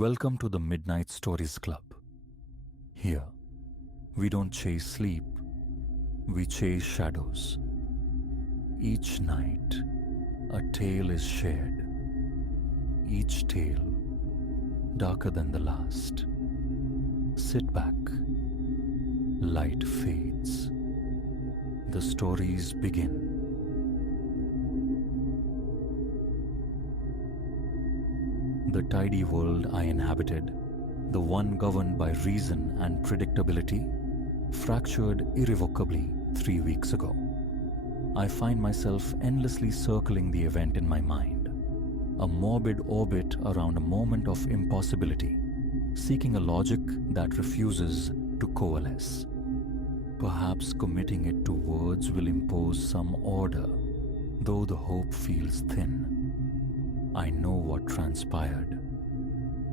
Welcome to the Midnight Stories Club. Here, we don't chase sleep, we chase shadows. Each night, a tale is shared. Each tale darker than the last. Sit back. Light fades. The stories begin. The tidy world I inhabited, the one governed by reason and predictability, fractured irrevocably 3 weeks ago. I find myself endlessly circling the event in my mind, a morbid orbit around a moment of impossibility, seeking a logic that refuses to coalesce. Perhaps committing it to words will impose some order, though the hope feels thin. I know what transpired.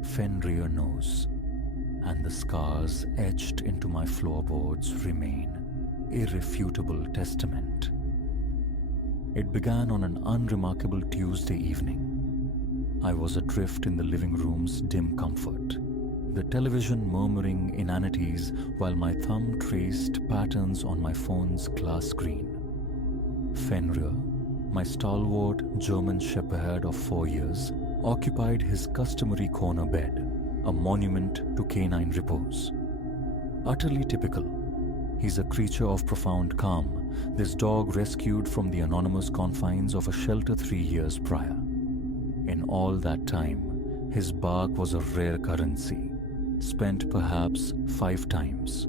Fenrir knows, and the scars etched into my floorboards remain irrefutable testament. It began on an unremarkable Tuesday evening. I was adrift in the living room's dim comfort, the television murmuring inanities while my thumb traced patterns on my phone's glass screen. Fenrir, my stalwart German Shepherd of 4 years, occupied his customary corner bed, a monument to canine repose. Utterly typical, he's a creature of profound calm, this dog rescued from the anonymous confines of a shelter 3 years prior. In all that time, his bark was a rare currency, spent perhaps 5 times.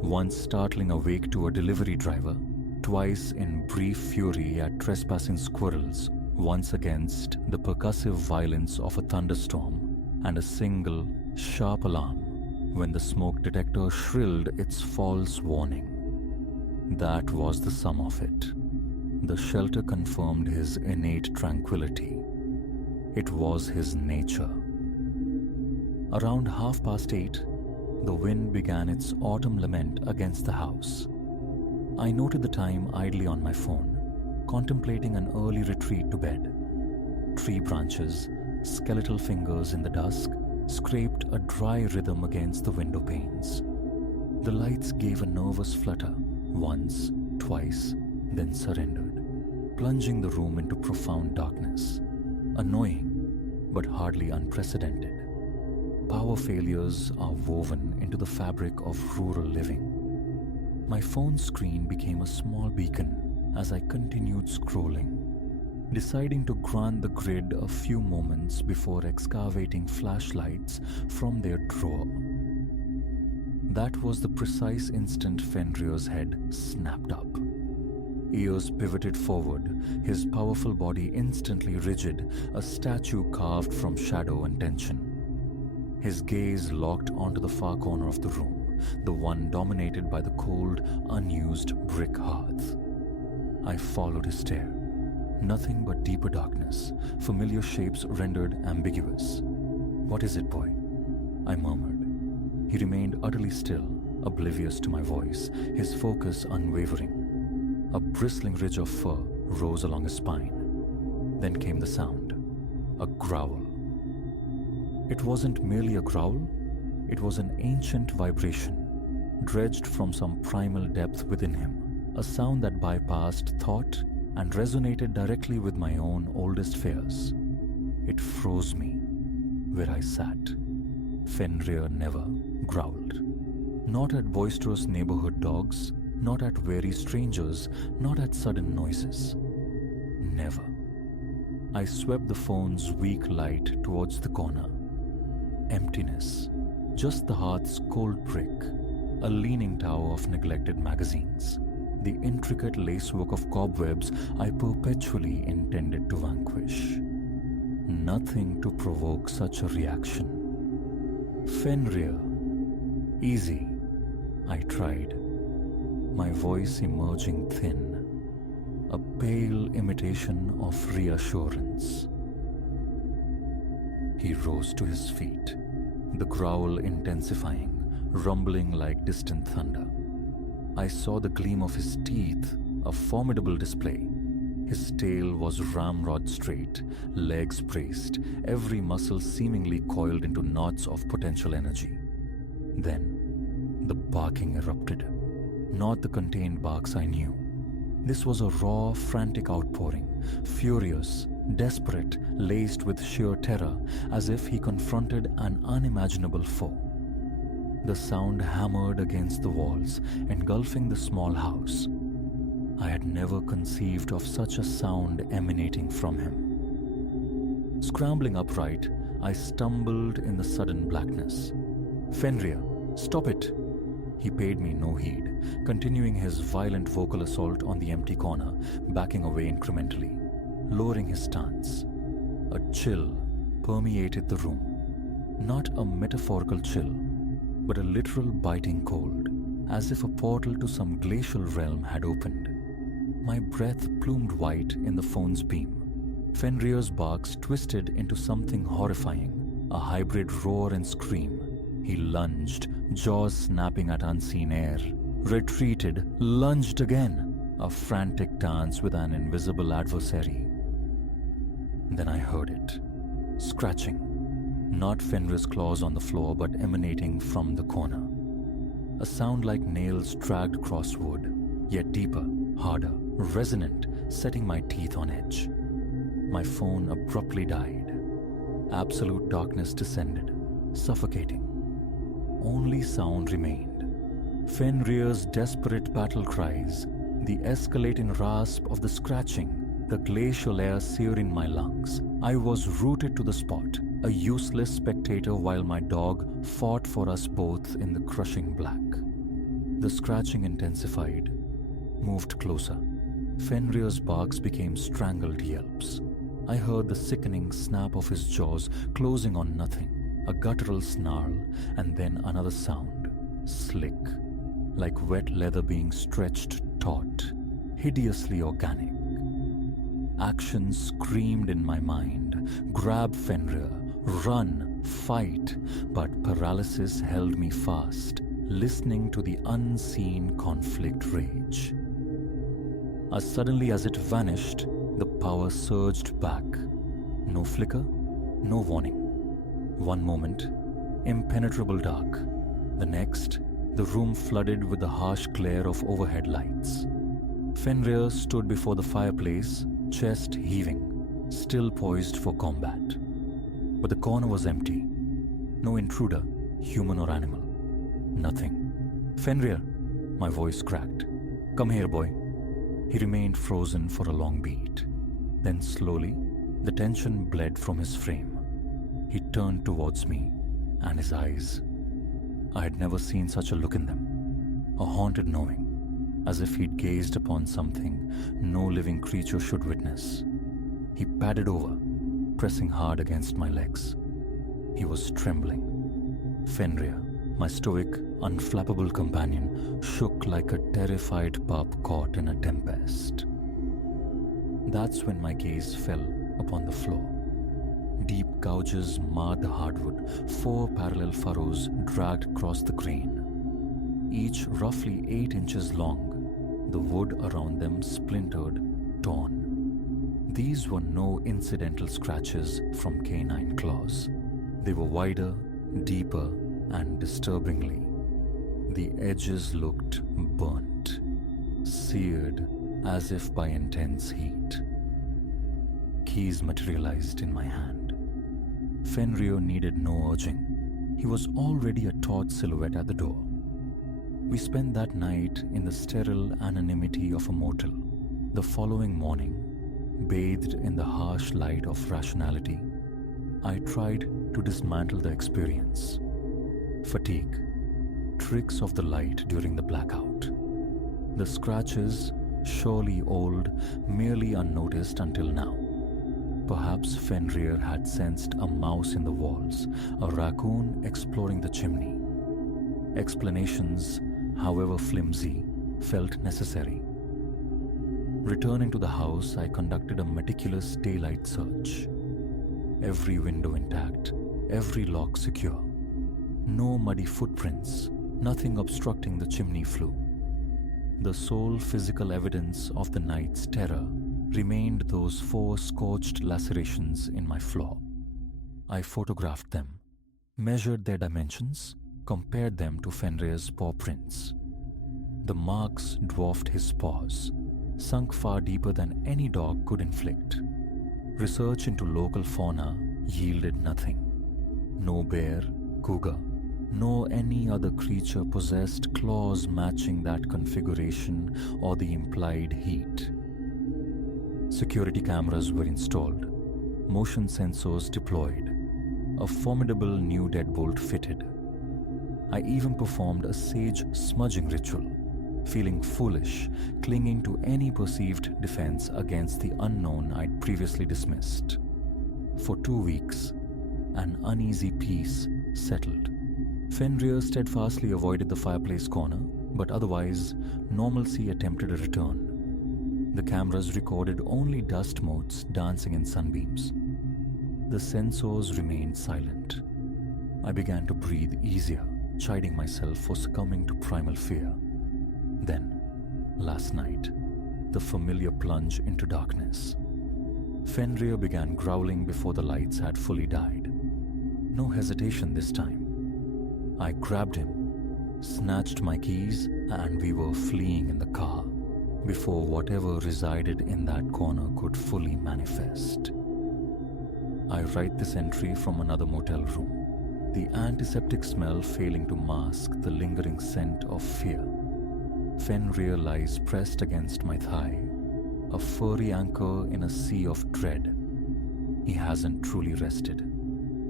Once startling a wake to a delivery driver, twice in brief fury at trespassing squirrels, once against the percussive violence of a thunderstorm, and a single, sharp alarm when the smoke detector shrilled its false warning. That was the sum of it. The shelter confirmed his innate tranquility. It was his nature. Around 8:30, the wind began its autumn lament against the house. I noted the time idly on my phone, contemplating an early retreat to bed. Tree branches, skeletal fingers in the dusk, scraped a dry rhythm against the window panes. The lights gave a nervous flutter, once, twice, then surrendered, plunging the room into profound darkness. Annoying, but hardly unprecedented. Power failures are woven into the fabric of rural living. My phone screen became a small beacon as I continued scrolling, deciding to grant the grid a few moments before excavating flashlights from their drawer. That was the precise instant Fenrir's head snapped up. Ears pivoted forward, his powerful body instantly rigid, a statue carved from shadow and tension. His gaze locked onto the far corner of the room, the one dominated by the cold, unused brick hearth. I followed his stare. Nothing but deeper darkness, familiar shapes rendered ambiguous. "What is it, boy?" I murmured. He remained utterly still, oblivious to my voice, his focus unwavering. A bristling ridge of fur rose along his spine. Then came the sound. A growl. It wasn't merely a growl. It was an ancient vibration, dredged from some primal depth within him, a sound that bypassed thought and resonated directly with my own oldest fears. It froze me where I sat. Fenrir never growled. Not at boisterous neighborhood dogs, not at wary strangers, not at sudden noises. Never. I swept the phone's weak light towards the corner. Emptiness. Just the hearth's cold brick, a leaning tower of neglected magazines, the intricate lacework of cobwebs I perpetually intended to vanquish. Nothing to provoke such a reaction. "Fenrir, easy," I tried, my voice emerging thin, a pale imitation of reassurance. He rose to his feet, the growl intensifying, rumbling like distant thunder. I saw the gleam of his teeth, a formidable display. His tail was ramrod straight, legs braced, every muscle seemingly coiled into knots of potential energy. Then, the barking erupted. Not the contained barks I knew. This was a raw, frantic outpouring, furious, desperate, laced with sheer terror, as if he confronted an unimaginable foe. The sound hammered against the walls, engulfing the small house. I had never conceived of such a sound emanating from him. Scrambling upright, I stumbled in the sudden blackness. "Fenrir, stop it!" He paid me no heed, continuing his violent vocal assault on the empty corner, backing away incrementally, lowering his stance. A chill permeated the room. Not a metaphorical chill, but a literal biting cold, as if a portal to some glacial realm had opened. My breath plumed white in the phone's beam. Fenrir's barks twisted into something horrifying, a hybrid roar and scream. He lunged, jaws snapping at unseen air, retreated, lunged again, a frantic dance with an invisible adversary. Then I heard it. Scratching. Not Fenrir's claws on the floor, but emanating from the corner. A sound like nails dragged across wood, yet deeper, harder, resonant, setting my teeth on edge. My phone abruptly died. Absolute darkness descended, suffocating. Only sound remained. Fenrir's desperate battle cries, the escalating rasp of the scratching, the glacial air searing my lungs. I was rooted to the spot, a useless spectator while my dog fought for us both in the crushing black. The scratching intensified, moved closer. Fenrir's barks became strangled yelps. I heard the sickening snap of his jaws closing on nothing, a guttural snarl, and then another sound, slick, like wet leather being stretched taut, hideously organic. Action screamed in my mind, grab Fenrir, run, fight, but paralysis held me fast, listening to the unseen conflict rage. As suddenly as it vanished, the power surged back. No flicker, no warning. One moment, impenetrable dark. The next, the room flooded with the harsh glare of overhead lights. Fenrir stood before the fireplace, chest heaving, still poised for combat. But the corner was empty. No intruder, human or animal. Nothing. "Fenrir," my voice cracked. "Come here, boy." He remained frozen for a long beat. Then slowly, the tension bled from his frame. He turned towards me, and his eyes. I had never seen such a look in them. A haunted knowing, as if he'd gazed upon something no living creature should witness. He padded over, pressing hard against my legs. He was trembling. Fenrir, my stoic, unflappable companion, shook like a terrified pup caught in a tempest. That's when my gaze fell upon the floor. Deep gouges marred the hardwood, 4 parallel furrows dragged across the grain. Each roughly 8 inches long, the wood around them splintered, torn. These were no incidental scratches from canine claws. They were wider, deeper, and disturbingly. The edges looked burnt, seared as if by intense heat. Keys materialized in my hand. Fenrir needed no urging. He was already a taut silhouette at the door. We spent that night in the sterile anonymity of a motel. The following morning, bathed in the harsh light of rationality, I tried to dismantle the experience. Fatigue, tricks of the light during the blackout. The scratches, surely old, merely unnoticed until now. Perhaps Fenrir had sensed a mouse in the walls, a raccoon exploring the chimney. Explanations, however flimsy, felt necessary. Returning to the house, I conducted a meticulous daylight search. Every window intact, every lock secure. No muddy footprints, nothing obstructing the chimney flue. The sole physical evidence of the night's terror remained those 4 scorched lacerations in my floor. I photographed them, measured their dimensions, compared them to Fenrir's paw prints. The marks dwarfed his paws, sunk far deeper than any dog could inflict. Research into local fauna yielded nothing. No bear, cougar, nor any other creature possessed claws matching that configuration or the implied heat. Security cameras were installed, motion sensors deployed, a formidable new deadbolt fitted. I even performed a sage smudging ritual, feeling foolish, clinging to any perceived defense against the unknown I'd previously dismissed. For 2 weeks, an uneasy peace settled. Fenrir steadfastly avoided the fireplace corner, but otherwise, normalcy attempted a return. The cameras recorded only dust motes dancing in sunbeams. The sensors remained silent. I began to breathe easier, chiding myself for succumbing to primal fear. Then, last night, the familiar plunge into darkness. Fenrir began growling before the lights had fully died. No hesitation this time. I grabbed him, snatched my keys, and we were fleeing in the car before whatever resided in that corner could fully manifest. I write this entry from another motel room, the antiseptic smell failing to mask the lingering scent of fear. Fenrir lies pressed against my thigh, a furry anchor in a sea of dread. He hasn't truly rested,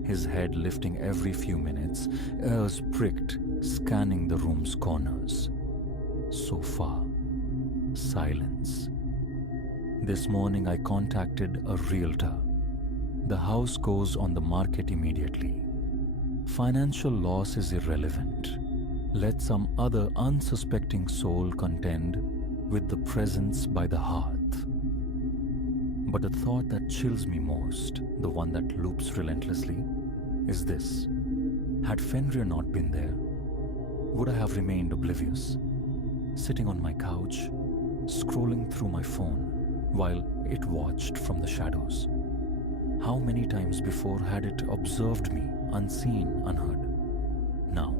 his head lifting every few minutes, ears pricked, scanning the room's corners. So far, silence. This morning I contacted a realtor. The house goes on the market immediately. Financial loss is irrelevant. Let some other unsuspecting soul contend with the presence by the hearth. But the thought that chills me most, the one that loops relentlessly, is this. Had Fenrir not been there, would I have remained oblivious, sitting on my couch, scrolling through my phone while it watched from the shadows? How many times before had it observed me, unseen, unheard? Now,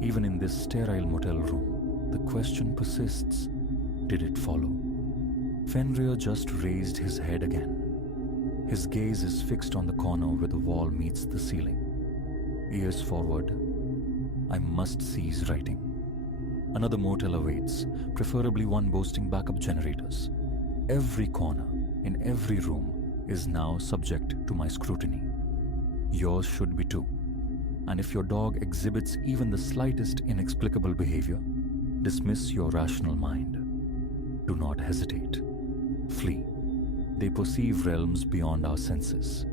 even in this sterile motel room, the question persists, did it follow? Fenrir just raised his head again. His gaze is fixed on the corner where the wall meets the ceiling. Ears forward. I must cease writing. Another motel awaits, preferably one boasting backup generators. Every corner, in every room, is now subject to my scrutiny. Yours should be too. And if your dog exhibits even the slightest inexplicable behavior, dismiss your rational mind. Do not hesitate. Flee. They perceive realms beyond our senses.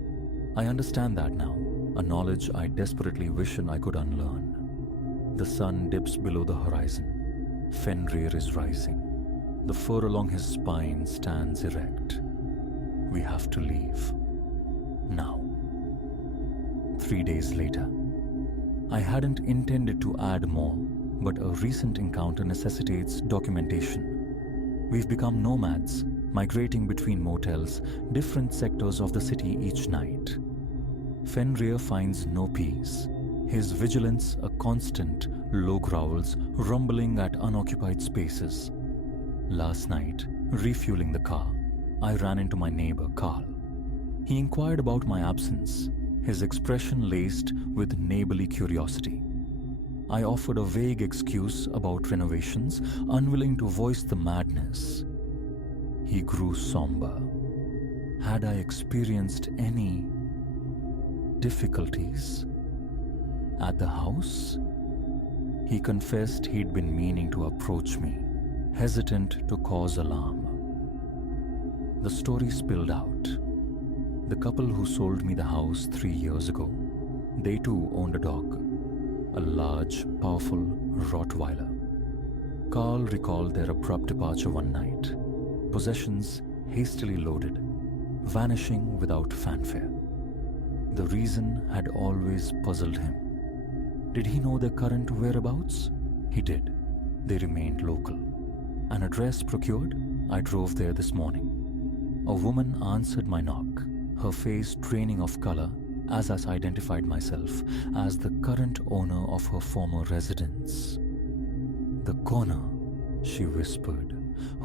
I understand that now, a knowledge I desperately wish I could unlearn. The sun dips below the horizon. Fenrir is rising. The fur along his spine stands erect. We have to leave. Now. 3 days later. I hadn't intended to add more, but a recent encounter necessitates documentation. We've become nomads, migrating between motels, different sectors of the city each night. Fenrir finds no peace. His vigilance a constant, low growls rumbling at unoccupied spaces. Last night, refueling the car, I ran into my neighbor, Carl. He inquired about my absence, his expression laced with neighborly curiosity. I offered a vague excuse about renovations, unwilling to voice the madness. He grew somber. Had I experienced any difficulties at the house? He confessed he'd been meaning to approach me, hesitant to cause alarm. The story spilled out. The couple who sold me the house 3 years ago, they too owned a dog, a large, powerful Rottweiler. Carl recalled their abrupt departure one night, possessions hastily loaded, vanishing without fanfare. The reason had always puzzled him. Did he know their current whereabouts? He did. They remained local. An address procured, I drove there this morning. A woman answered my knock, her face draining of color as I identified myself as the current owner of her former residence. "The corner," she whispered,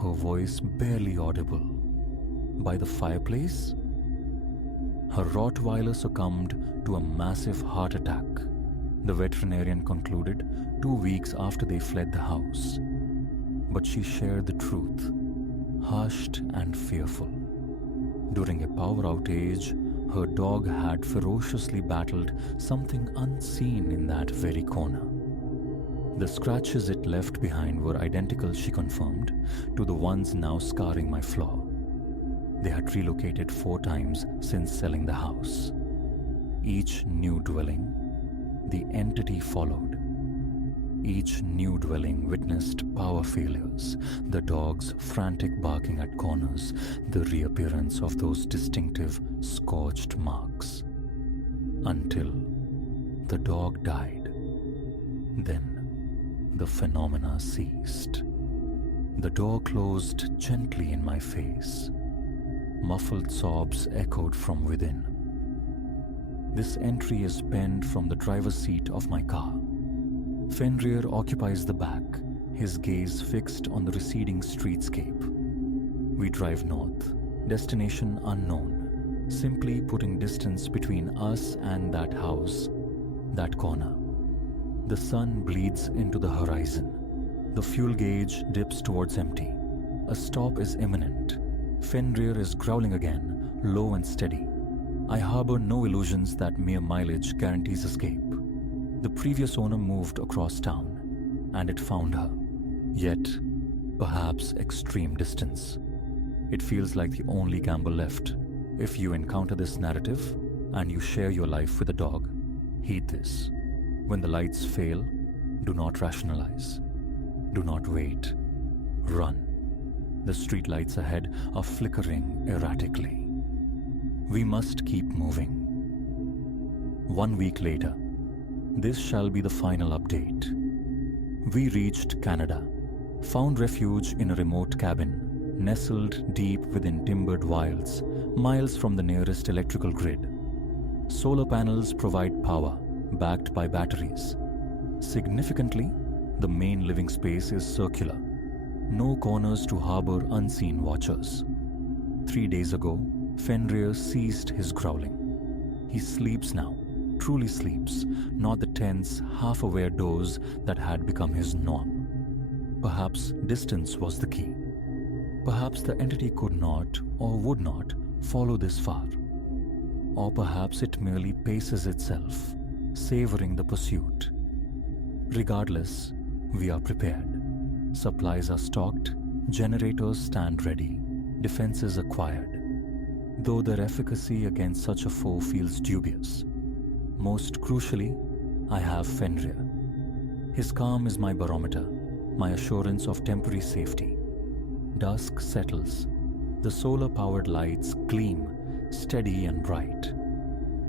her voice barely audible. "By the fireplace?" Her Rottweiler succumbed to a massive heart attack, the veterinarian concluded 2 weeks after they fled the house. But she shared the truth, hushed and fearful. During a power outage, her dog had ferociously battled something unseen in that very corner. The scratches it left behind were identical, she confirmed, to the ones now scarring my floor. They had relocated 4 times since selling the house. Each new dwelling, the entity followed. Each new dwelling witnessed power failures, the dog's frantic barking at corners, the reappearance of those distinctive scorched marks. Until the dog died. Then the phenomena ceased. The door closed gently in my face. Muffled sobs echoed from within. This entry is penned from the driver's seat of my car. Fenrir occupies the back, his gaze fixed on the receding streetscape. We drive north, destination unknown, simply putting distance between us and that house, that corner. The sun bleeds into the horizon. The fuel gauge dips towards empty. A stop is imminent. Fenrir is growling again, low and steady. I harbor no illusions that mere mileage guarantees escape. The previous owner moved across town, and it found her. Yet, perhaps extreme distance. It feels like the only gamble left. If you encounter this narrative, and you share your life with a dog, heed this. When the lights fail, do not rationalize. Do not wait. Run. The streetlights ahead are flickering erratically. We must keep moving. 1 week later, this shall be the final update. We reached Canada, found refuge in a remote cabin, nestled deep within timbered wilds, miles from the nearest electrical grid. Solar panels provide power, backed by batteries. Significantly, the main living space is circular. No corners to harbor unseen watchers. 3 days ago, Fenrir ceased his growling. He sleeps now. Truly sleeps, not the tense, half-aware doze that had become his norm. Perhaps distance was the key. Perhaps the entity could not or would not follow this far. Or perhaps it merely paces itself, savoring the pursuit. Regardless, we are prepared. Supplies are stocked, generators stand ready, defenses acquired. Though their efficacy against such a foe feels dubious. Most crucially, I have Fenrir. His calm is my barometer, my assurance of temporary safety. Dusk settles. The solar-powered lights gleam, steady and bright.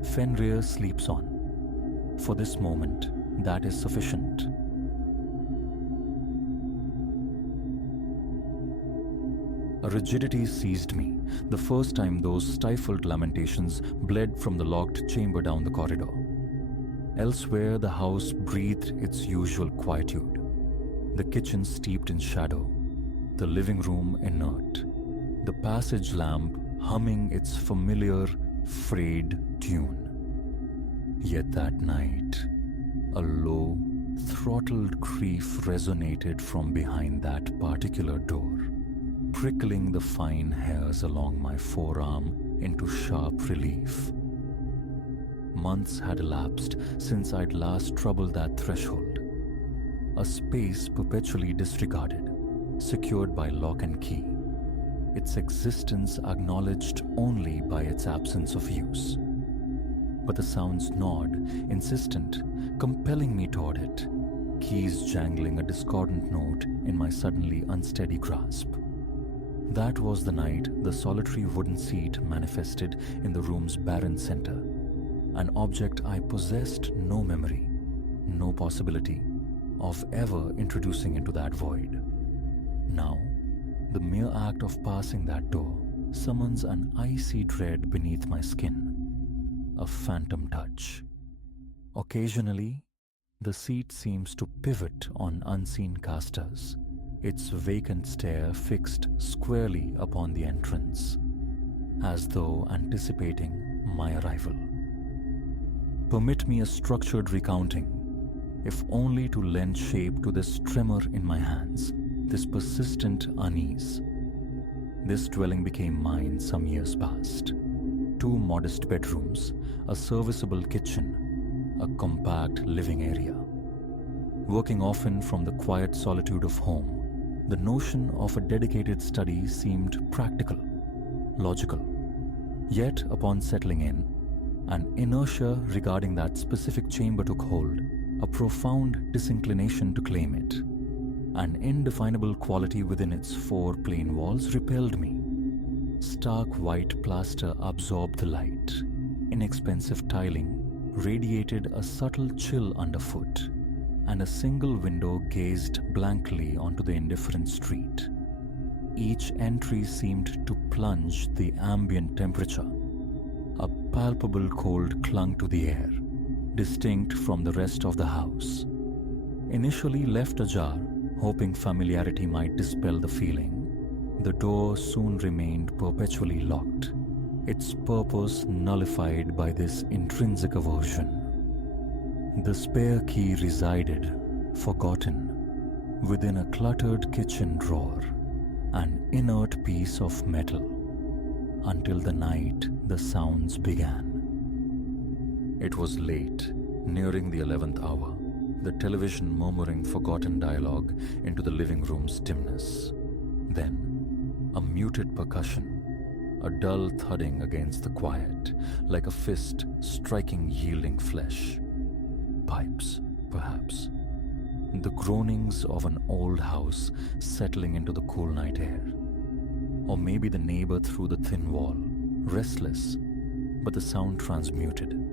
Fenrir sleeps on. For this moment, that is sufficient. A rigidity seized me, the first time those stifled lamentations bled from the locked chamber down the corridor. Elsewhere, the house breathed its usual quietude. The kitchen steeped in shadow, the living room inert, the passage lamp humming its familiar, frayed tune. Yet that night, a low, throttled grief resonated from behind that particular door, prickling the fine hairs along my forearm into sharp relief. Months had elapsed since I'd last troubled that threshold, a space perpetually disregarded, secured by lock and key, its existence acknowledged only by its absence of use. But the sounds gnawed, insistent, compelling me toward it, keys jangling a discordant note in my suddenly unsteady grasp. That was the night the solitary wooden seat manifested in the room's barren center, an object I possessed no memory, no possibility of ever introducing into that void. Now, the mere act of passing that door summons an icy dread beneath my skin, a phantom touch. Occasionally, the seat seems to pivot on unseen casters, its vacant stare fixed squarely upon the entrance, as though anticipating my arrival. Permit me a structured recounting, if only to lend shape to this tremor in my hands, this persistent unease. This dwelling became mine some years past. 2 modest bedrooms, a serviceable kitchen, a compact living area. Working often from the quiet solitude of home, the notion of a dedicated study seemed practical, logical. Yet, upon settling in, an inertia regarding that specific chamber took hold, a profound disinclination to claim it. An indefinable quality within its 4 plain walls repelled me. Stark white plaster absorbed the light. Inexpensive tiling radiated a subtle chill underfoot, and a single window gazed blankly onto the indifferent street. Each entry seemed to plunge the ambient temperature. A palpable cold clung to the air, distinct from the rest of the house. Initially left ajar, hoping familiarity might dispel the feeling, the door soon remained perpetually locked, its purpose nullified by this intrinsic aversion. The spare key resided, forgotten, within a cluttered kitchen drawer, an inert piece of metal, until the night the sounds began. It was late, nearing the 11th hour, the television murmuring forgotten dialogue into the living room's dimness. Then, a muted percussion, a dull thudding against the quiet, like a fist striking yielding flesh. Pipes, perhaps. The groanings of an old house settling into the cool night air. Or maybe the neighbor through the thin wall, restless, but the sound transmuted,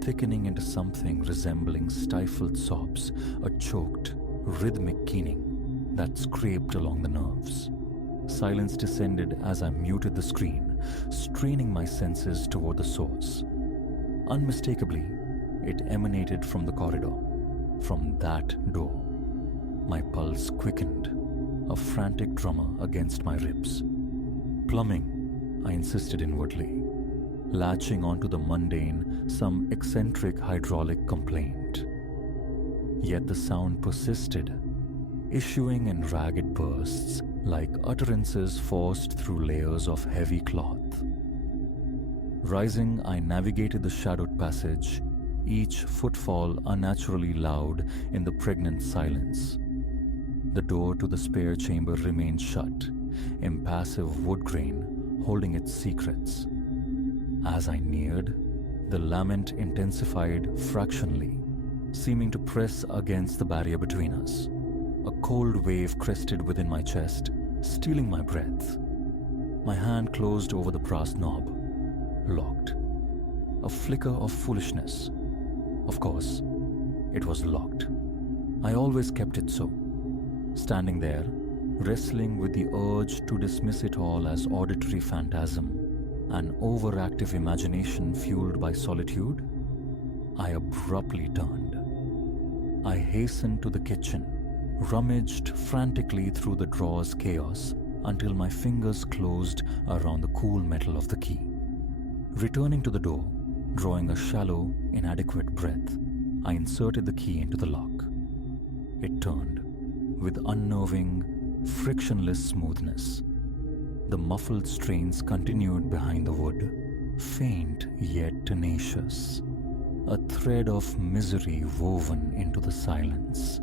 thickening into something resembling stifled sobs, a choked, rhythmic keening that scraped along the nerves. Silence descended as I muted the screen, straining my senses toward the source. Unmistakably, it emanated from the corridor, from that door. My pulse quickened, a frantic tremor against my ribs. Plumbing, I insisted inwardly, latching onto the mundane, some eccentric hydraulic complaint. Yet the sound persisted, issuing in ragged bursts like utterances forced through layers of heavy cloth. Rising, I navigated the shadowed passage, each footfall unnaturally loud in the pregnant silence. The door to the spare chamber remained shut, impassive wood grain holding its secrets. As I neared, the lament intensified fractionally, seeming to press against the barrier between us. A cold wave crested within my chest, stealing my breath. My hand closed over the brass knob, locked. A flicker of foolishness. Of course, it was locked. I always kept it so. Standing there, wrestling with the urge to dismiss it all as auditory phantasm, an overactive imagination fueled by solitude, I abruptly turned. I hastened to the kitchen, rummaged frantically through the drawer's chaos until my fingers closed around the cool metal of the key. Returning to the door, drawing a shallow, inadequate breath, I inserted the key into the lock. It turned, with unnerving, frictionless smoothness. The muffled strains continued behind the wood, faint yet tenacious, a thread of misery woven into the silence.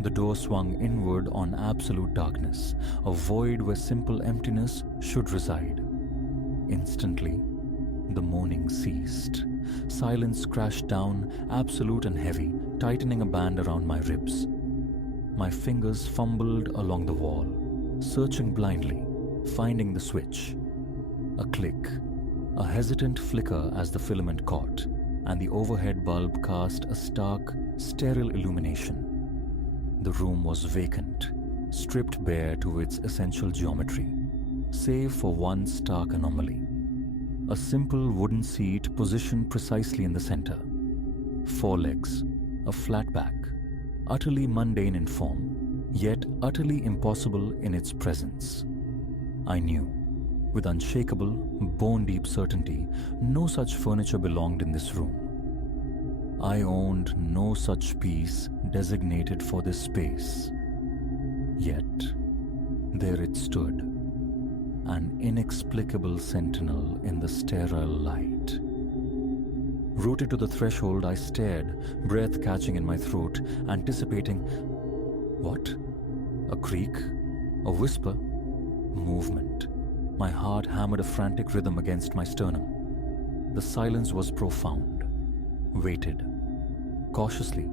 The door swung inward on absolute darkness, a void where simple emptiness should reside. Instantly, the moaning ceased. Silence crashed down, absolute and heavy, tightening a band around my ribs. My fingers fumbled along the wall, searching blindly, finding the switch. A click, a hesitant flicker as the filament caught, and the overhead bulb cast a stark, sterile illumination. The room was vacant, stripped bare to its essential geometry. save for one stark anomaly. A simple wooden seat positioned precisely in the center. 4 legs, a flat back, utterly mundane in form, yet utterly impossible in its presence. I knew, with unshakable, bone-deep certainty, no such furniture belonged in this room. I owned no such piece designated for this space. Yet, there it stood, an inexplicable sentinel in the sterile light. Rooted to the threshold, I stared, breath catching in my throat, anticipating what? A creak? A whisper? Movement. My heart hammered a frantic rhythm against my sternum. The silence was profound. Waited. Cautiously,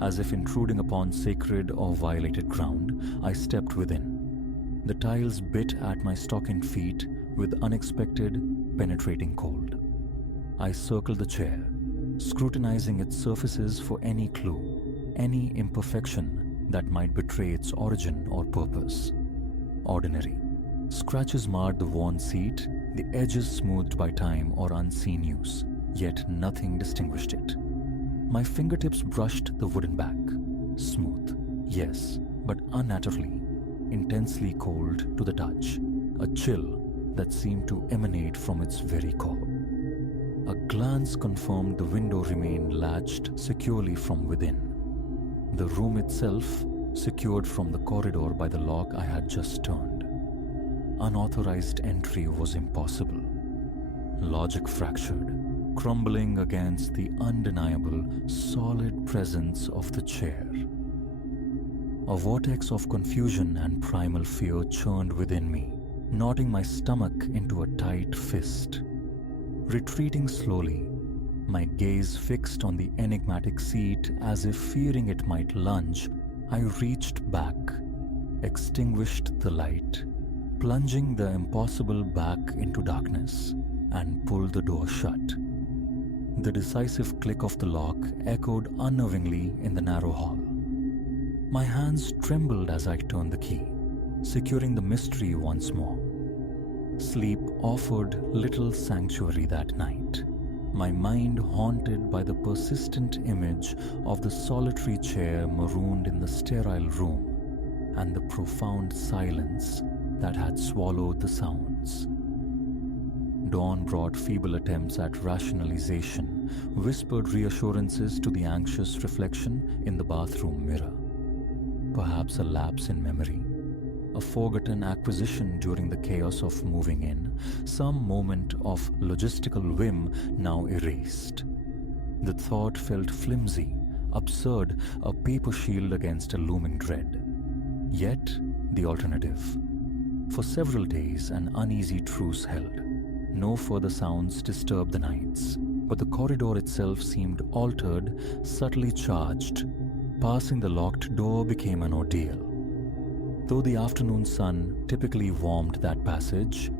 as if intruding upon sacred or violated ground, I stepped within. The tiles bit at my stockinged feet with unexpected, penetrating cold. I circled the chair, scrutinizing its surfaces for any clue, any imperfection that might betray its origin or purpose. Ordinary. Scratches marred the worn seat, the edges smoothed by time or unseen use, yet nothing distinguished it. My fingertips brushed the wooden back. Smooth, yes, but unnaturally, intensely cold to the touch, a chill that seemed to emanate from its very core. A glance confirmed the window remained latched securely from within. The room itself secured from the corridor by the lock I had just turned. Unauthorized entry was impossible. Logic fractured, crumbling against the undeniable, solid presence of the chair. A vortex of confusion and primal fear churned within me, knotting my stomach into a tight fist. Retreating slowly, my gaze fixed on the enigmatic seat as if fearing it might lunge, I reached back, extinguished the light, plunging the impossible back into darkness, and pulled the door shut. The decisive click of the lock echoed unnervingly in the narrow hall. My hands trembled as I turned the key, securing the mystery once more. Sleep offered little sanctuary that night, my mind haunted by the persistent image of the solitary chair marooned in the sterile room and the profound silence that had swallowed the sounds. Dawn brought feeble attempts at rationalization, whispered reassurances to the anxious reflection in the bathroom mirror. Perhaps a lapse in memory, a forgotten acquisition during the chaos of moving in, some moment of logistical whim now erased. The thought felt flimsy, absurd, a paper shield against a looming dread. Yet, the alternative. For several days, an uneasy truce held. No further sounds disturbed the nights, but the corridor itself seemed altered, subtly charged. Passing the locked door became an ordeal. Though the afternoon sun typically warmed that passage,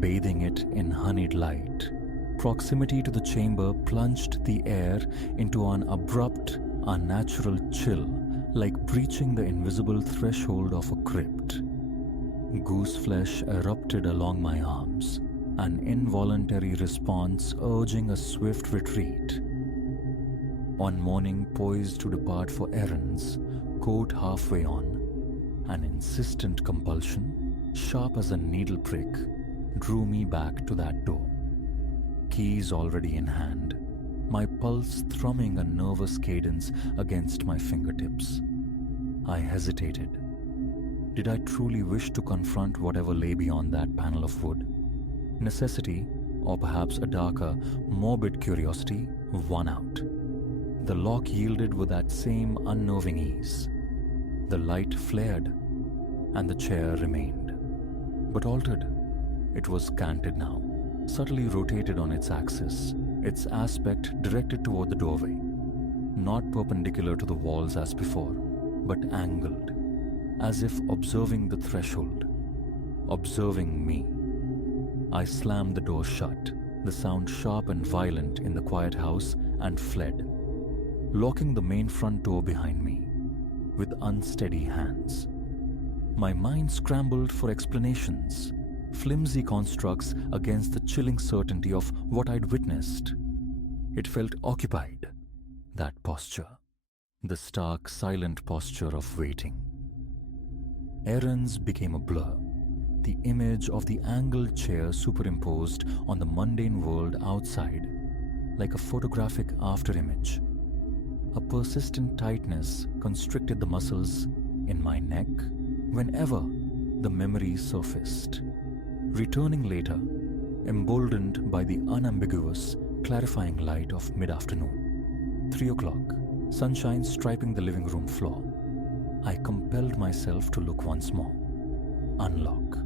bathing it in honeyed light, proximity to the chamber plunged the air into an abrupt, unnatural chill, like breaching the invisible threshold of a crypt. Gooseflesh erupted along my arms, an involuntary response urging a swift retreat. One morning, poised to depart for errands, coat halfway on, an insistent compulsion, sharp as a needle prick, drew me back to that door. Keys already in hand, my pulse thrumming a nervous cadence against my fingertips. I hesitated. Did I truly wish to confront whatever lay beyond that panel of wood? Necessity, or perhaps a darker, morbid curiosity, won out. The lock yielded with that same unnerving ease. The light flared, and the chair remained. But altered. It was canted now, subtly rotated on its axis, its aspect directed toward the doorway. Not perpendicular to the walls as before, but angled, as if observing the threshold, observing me. I slammed the door shut, the sound sharp and violent in the quiet house, and fled, locking the main front door behind me with unsteady hands. My mind scrambled for explanations, flimsy constructs against the chilling certainty of what I'd witnessed. It felt occupied, that posture, the stark, silent posture of waiting. Errands became a blur, the image of the angled chair superimposed on the mundane world outside, like a photographic afterimage. A persistent tightness constricted the muscles in my neck whenever the memory surfaced, returning later, emboldened by the unambiguous, clarifying light of mid-afternoon. 3 o'clock, sunshine striping the living room floor. I compelled myself to look once more. Unlock.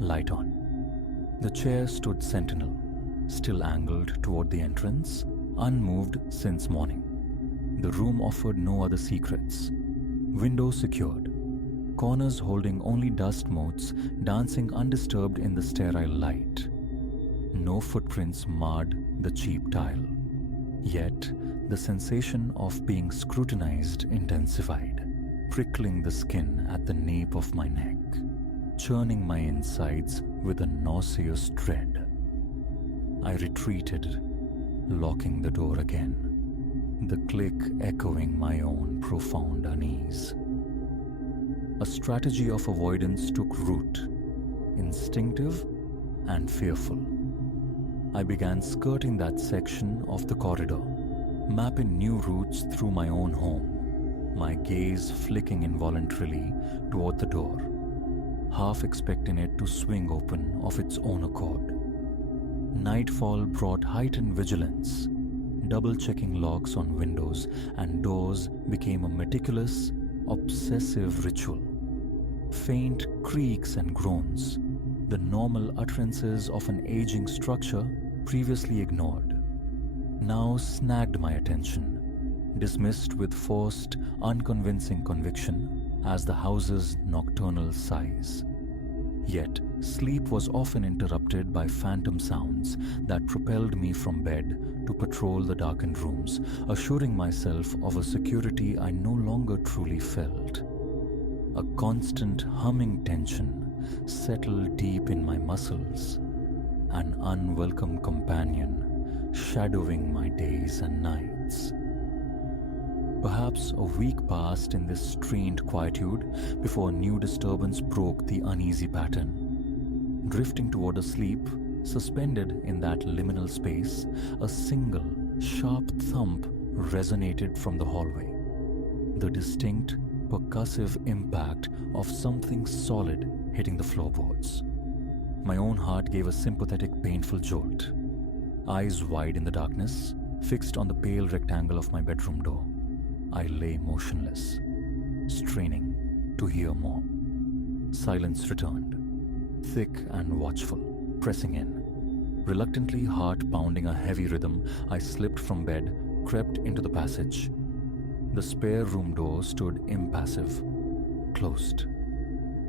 Light on. The chair stood sentinel, still angled toward the entrance, unmoved since morning. The room offered no other secrets. Windows secured, corners holding only dust motes dancing undisturbed in the sterile light. No footprints marred the cheap tile. Yet, the sensation of being scrutinized intensified, prickling the skin at the nape of my neck, churning my insides with a nauseous dread. I retreated, locking the door again, the click echoing my own profound unease. A strategy of avoidance took root, instinctive and fearful. I began skirting that section of the corridor, mapping new routes through my own home, my gaze flicking involuntarily toward the door, half expecting it to swing open of its own accord. Nightfall brought heightened vigilance. Double-checking locks on windows and doors became a meticulous, obsessive ritual. Faint creaks and groans, the normal utterances of an aging structure previously ignored, now snagged my attention, dismissed with forced, unconvincing conviction as the house's nocturnal sighs. Yet, sleep was often interrupted by phantom sounds that propelled me from bed to patrol the darkened rooms, assuring myself of a security I no longer truly felt. A constant humming tension settled deep in my muscles, an unwelcome companion shadowing my days and nights. Perhaps a week passed in this strained quietude before a new disturbance broke the uneasy pattern. Drifting toward a sleep, suspended in that liminal space, a single, sharp thump resonated from the hallway. The distinct, percussive impact of something solid hitting the floorboards. My own heart gave a sympathetic, painful jolt. Eyes wide in the darkness, fixed on the pale rectangle of my bedroom door, I lay motionless, straining to hear more. Silence returned, thick and watchful, pressing in. Reluctantly, heart pounding a heavy rhythm, I slipped from bed, crept into the passage. The spare room door stood impassive, closed.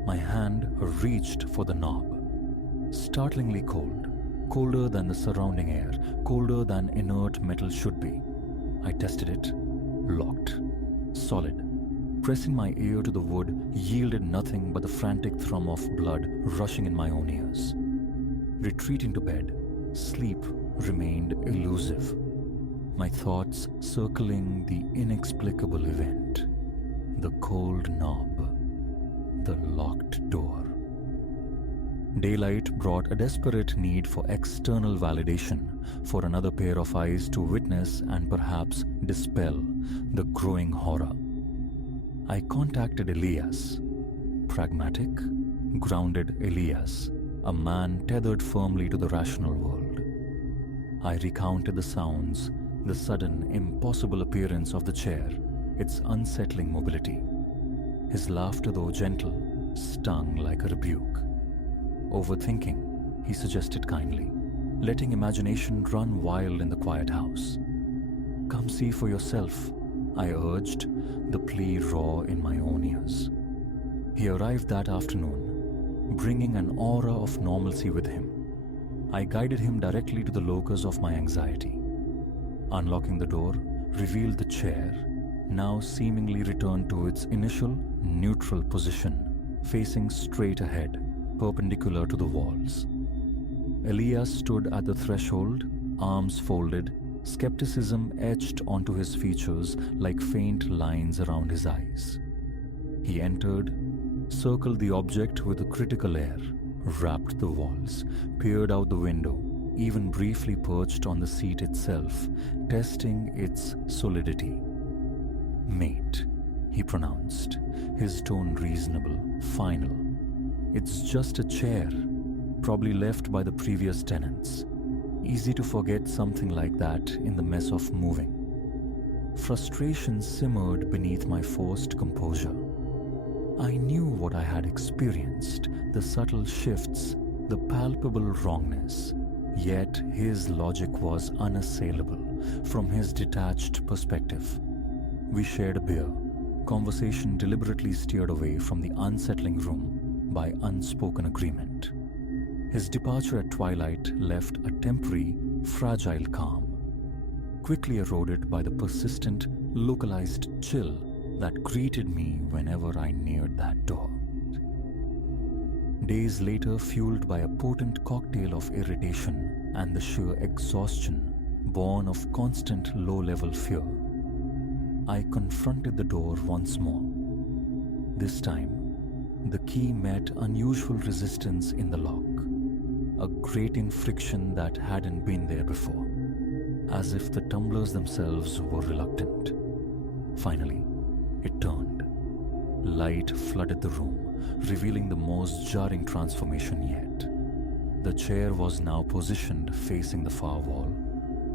My hand reached for the knob. Startlingly cold, colder than the surrounding air, colder than inert metal should be. I tested it. Locked. Solid. Pressing my ear to the wood yielded nothing but the frantic thrum of blood rushing in my own ears. Retreating to bed, sleep remained elusive. My thoughts circling the inexplicable event. The cold knob. The locked door. Daylight brought a desperate need for external validation, for another pair of eyes to witness and perhaps dispel the growing horror. I contacted Elias. Pragmatic, grounded Elias, a man tethered firmly to the rational world. I recounted the sounds, the sudden, impossible appearance of the chair, its unsettling mobility. His laughter, though gentle, stung like a rebuke. Overthinking, he suggested kindly, letting imagination run wild in the quiet house. Come see for yourself, I urged, the plea raw in my own ears. He arrived that afternoon, bringing an aura of normalcy with him. I guided him directly to the locus of my anxiety. Unlocking the door, revealed the chair, now seemingly returned to its initial neutral position, facing straight ahead, perpendicular to the walls. Elias stood at the threshold, arms folded, skepticism etched onto his features like faint lines around his eyes. He entered, circled the object with a critical air, rapped the walls, peered out the window, even briefly perched on the seat itself, testing its solidity. "Mate," he pronounced, his tone reasonable, final. "It's just a chair, probably left by the previous tenants. Easy to forget something like that in the mess of moving." Frustration simmered beneath my forced composure. I knew what I had experienced, the subtle shifts, the palpable wrongness. Yet his logic was unassailable from his detached perspective. We shared a beer, conversation deliberately steered away from the unsettling room by unspoken agreement. His departure at twilight left a temporary, fragile calm, quickly eroded by the persistent, localized chill that greeted me whenever I neared that door. Days later, fueled by a potent cocktail of irritation and the sheer exhaustion born of constant low-level fear, I confronted the door once more. This time, the key met unusual resistance in the lock, a grating friction that hadn't been there before, as if the tumblers themselves were reluctant. Finally, it turned. Light flooded the room, revealing the most jarring transformation yet. The chair was now positioned facing the far wall,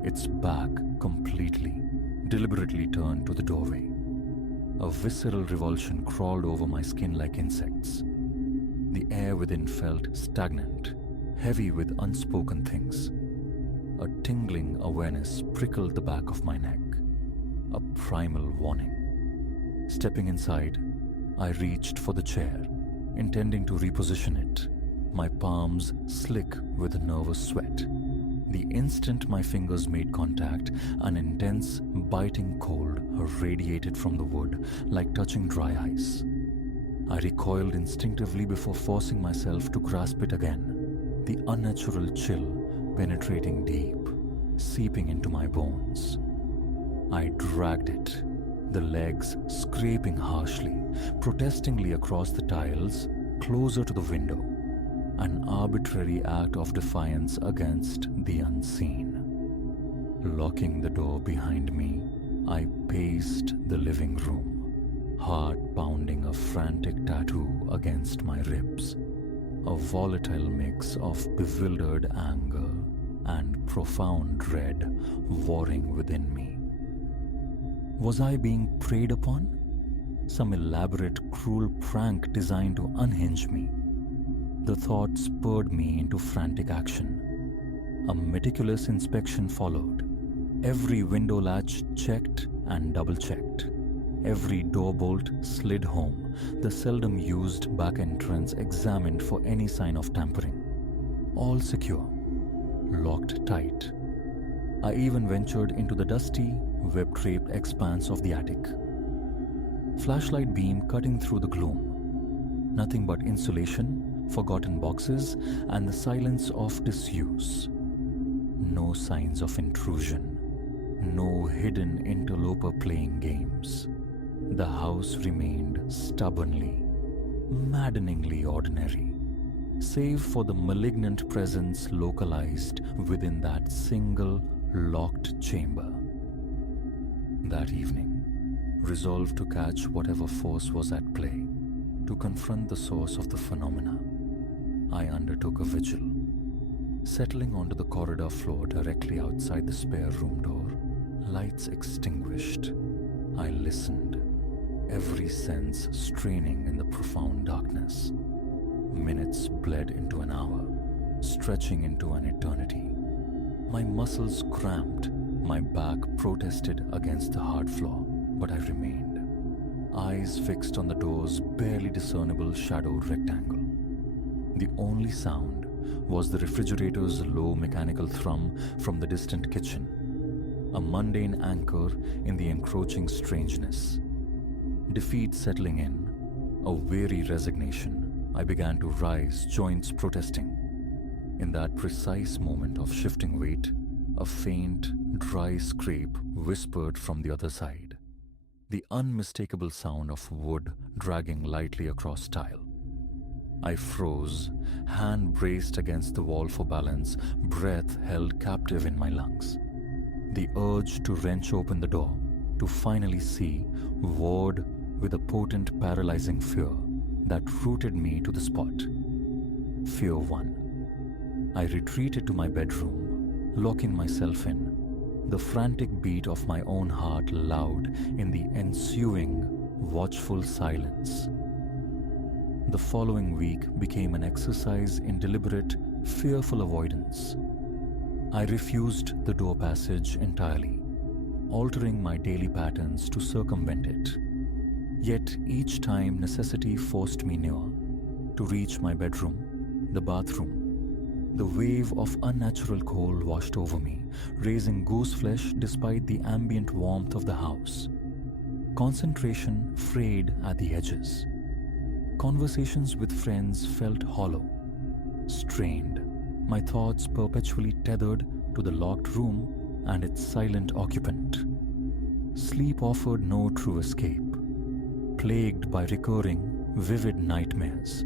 its back completely, deliberately turned to the doorway. A visceral revulsion crawled over my skin like insects. The air within felt stagnant, heavy with unspoken things. A tingling awareness prickled the back of my neck, a primal warning. Stepping inside, I reached for the chair, intending to reposition it, my palms slick with a nervous sweat. The instant my fingers made contact, an intense, biting cold radiated from the wood like touching dry ice. I recoiled instinctively before forcing myself to grasp it again, the unnatural chill penetrating deep, seeping into my bones. I dragged it, the legs scraping harshly, protestingly across the tiles, closer to the window, an arbitrary act of defiance against the unseen. Locking the door behind me, I paced the living room, heart pounding a frantic tattoo against my ribs, a volatile mix of bewildered anger and profound dread warring within me. Was I being preyed upon? Some elaborate, cruel prank designed to unhinge me? The thought spurred me into frantic action. A meticulous inspection followed. Every window latch checked and double-checked. Every door bolt slid home, the seldom used back entrance examined for any sign of tampering. All secure, locked tight. I even ventured into the dusty, web-draped expanse of the attic. Flashlight beam cutting through the gloom. Nothing but insulation, forgotten boxes, and the silence of disuse. No signs of intrusion. No hidden interloper playing games. The house remained stubbornly, maddeningly ordinary, save for the malignant presence localized within that single locked chamber. That evening, resolved to catch whatever force was at play, to confront the source of the phenomena, I undertook a vigil. Settling onto the corridor floor directly outside the spare room door, lights extinguished, I listened, every sense straining in the profound darkness. Minutes bled into an hour, stretching into an eternity. My muscles cramped, my back protested against the hard floor, but I remained, eyes fixed on the door's barely discernible shadowed rectangle. The only sound was the refrigerator's low mechanical thrum from the distant kitchen, a mundane anchor in the encroaching strangeness. Defeat settling in, a weary resignation, I began to rise, joints protesting. In that precise moment of shifting weight, a faint, dry scrape whispered from the other side. The unmistakable sound of wood dragging lightly across tile. I froze, hand braced against the wall for balance, breath held captive in my lungs. The urge to wrench open the door, to finally see, warred with a potent paralyzing fear that rooted me to the spot. Fear won. I retreated to my bedroom, locking myself in, the frantic beat of my own heart loud in the ensuing, watchful silence. The following week became an exercise in deliberate, fearful avoidance. I refused the door passage entirely, altering my daily patterns to circumvent it. Yet each time necessity forced me near, to reach my bedroom, the bathroom, the wave of unnatural cold washed over me, raising gooseflesh despite the ambient warmth of the house. Concentration frayed at the edges. Conversations with friends felt hollow, strained, my thoughts perpetually tethered to the locked room and its silent occupant. Sleep offered no true escape, plagued by recurring, vivid nightmares.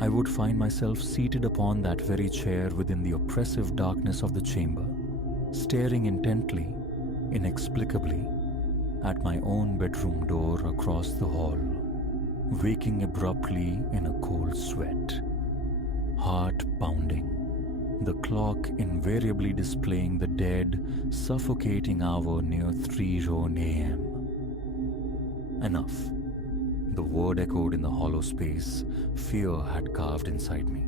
I would find myself seated upon that very chair within the oppressive darkness of the chamber, staring intently, inexplicably, at my own bedroom door across the hall, waking abruptly in a cold sweat, heart pounding, the clock invariably displaying the dead, suffocating hour near 3:00 a.m. Enough. The word echoed in the hollow space fear had carved inside me.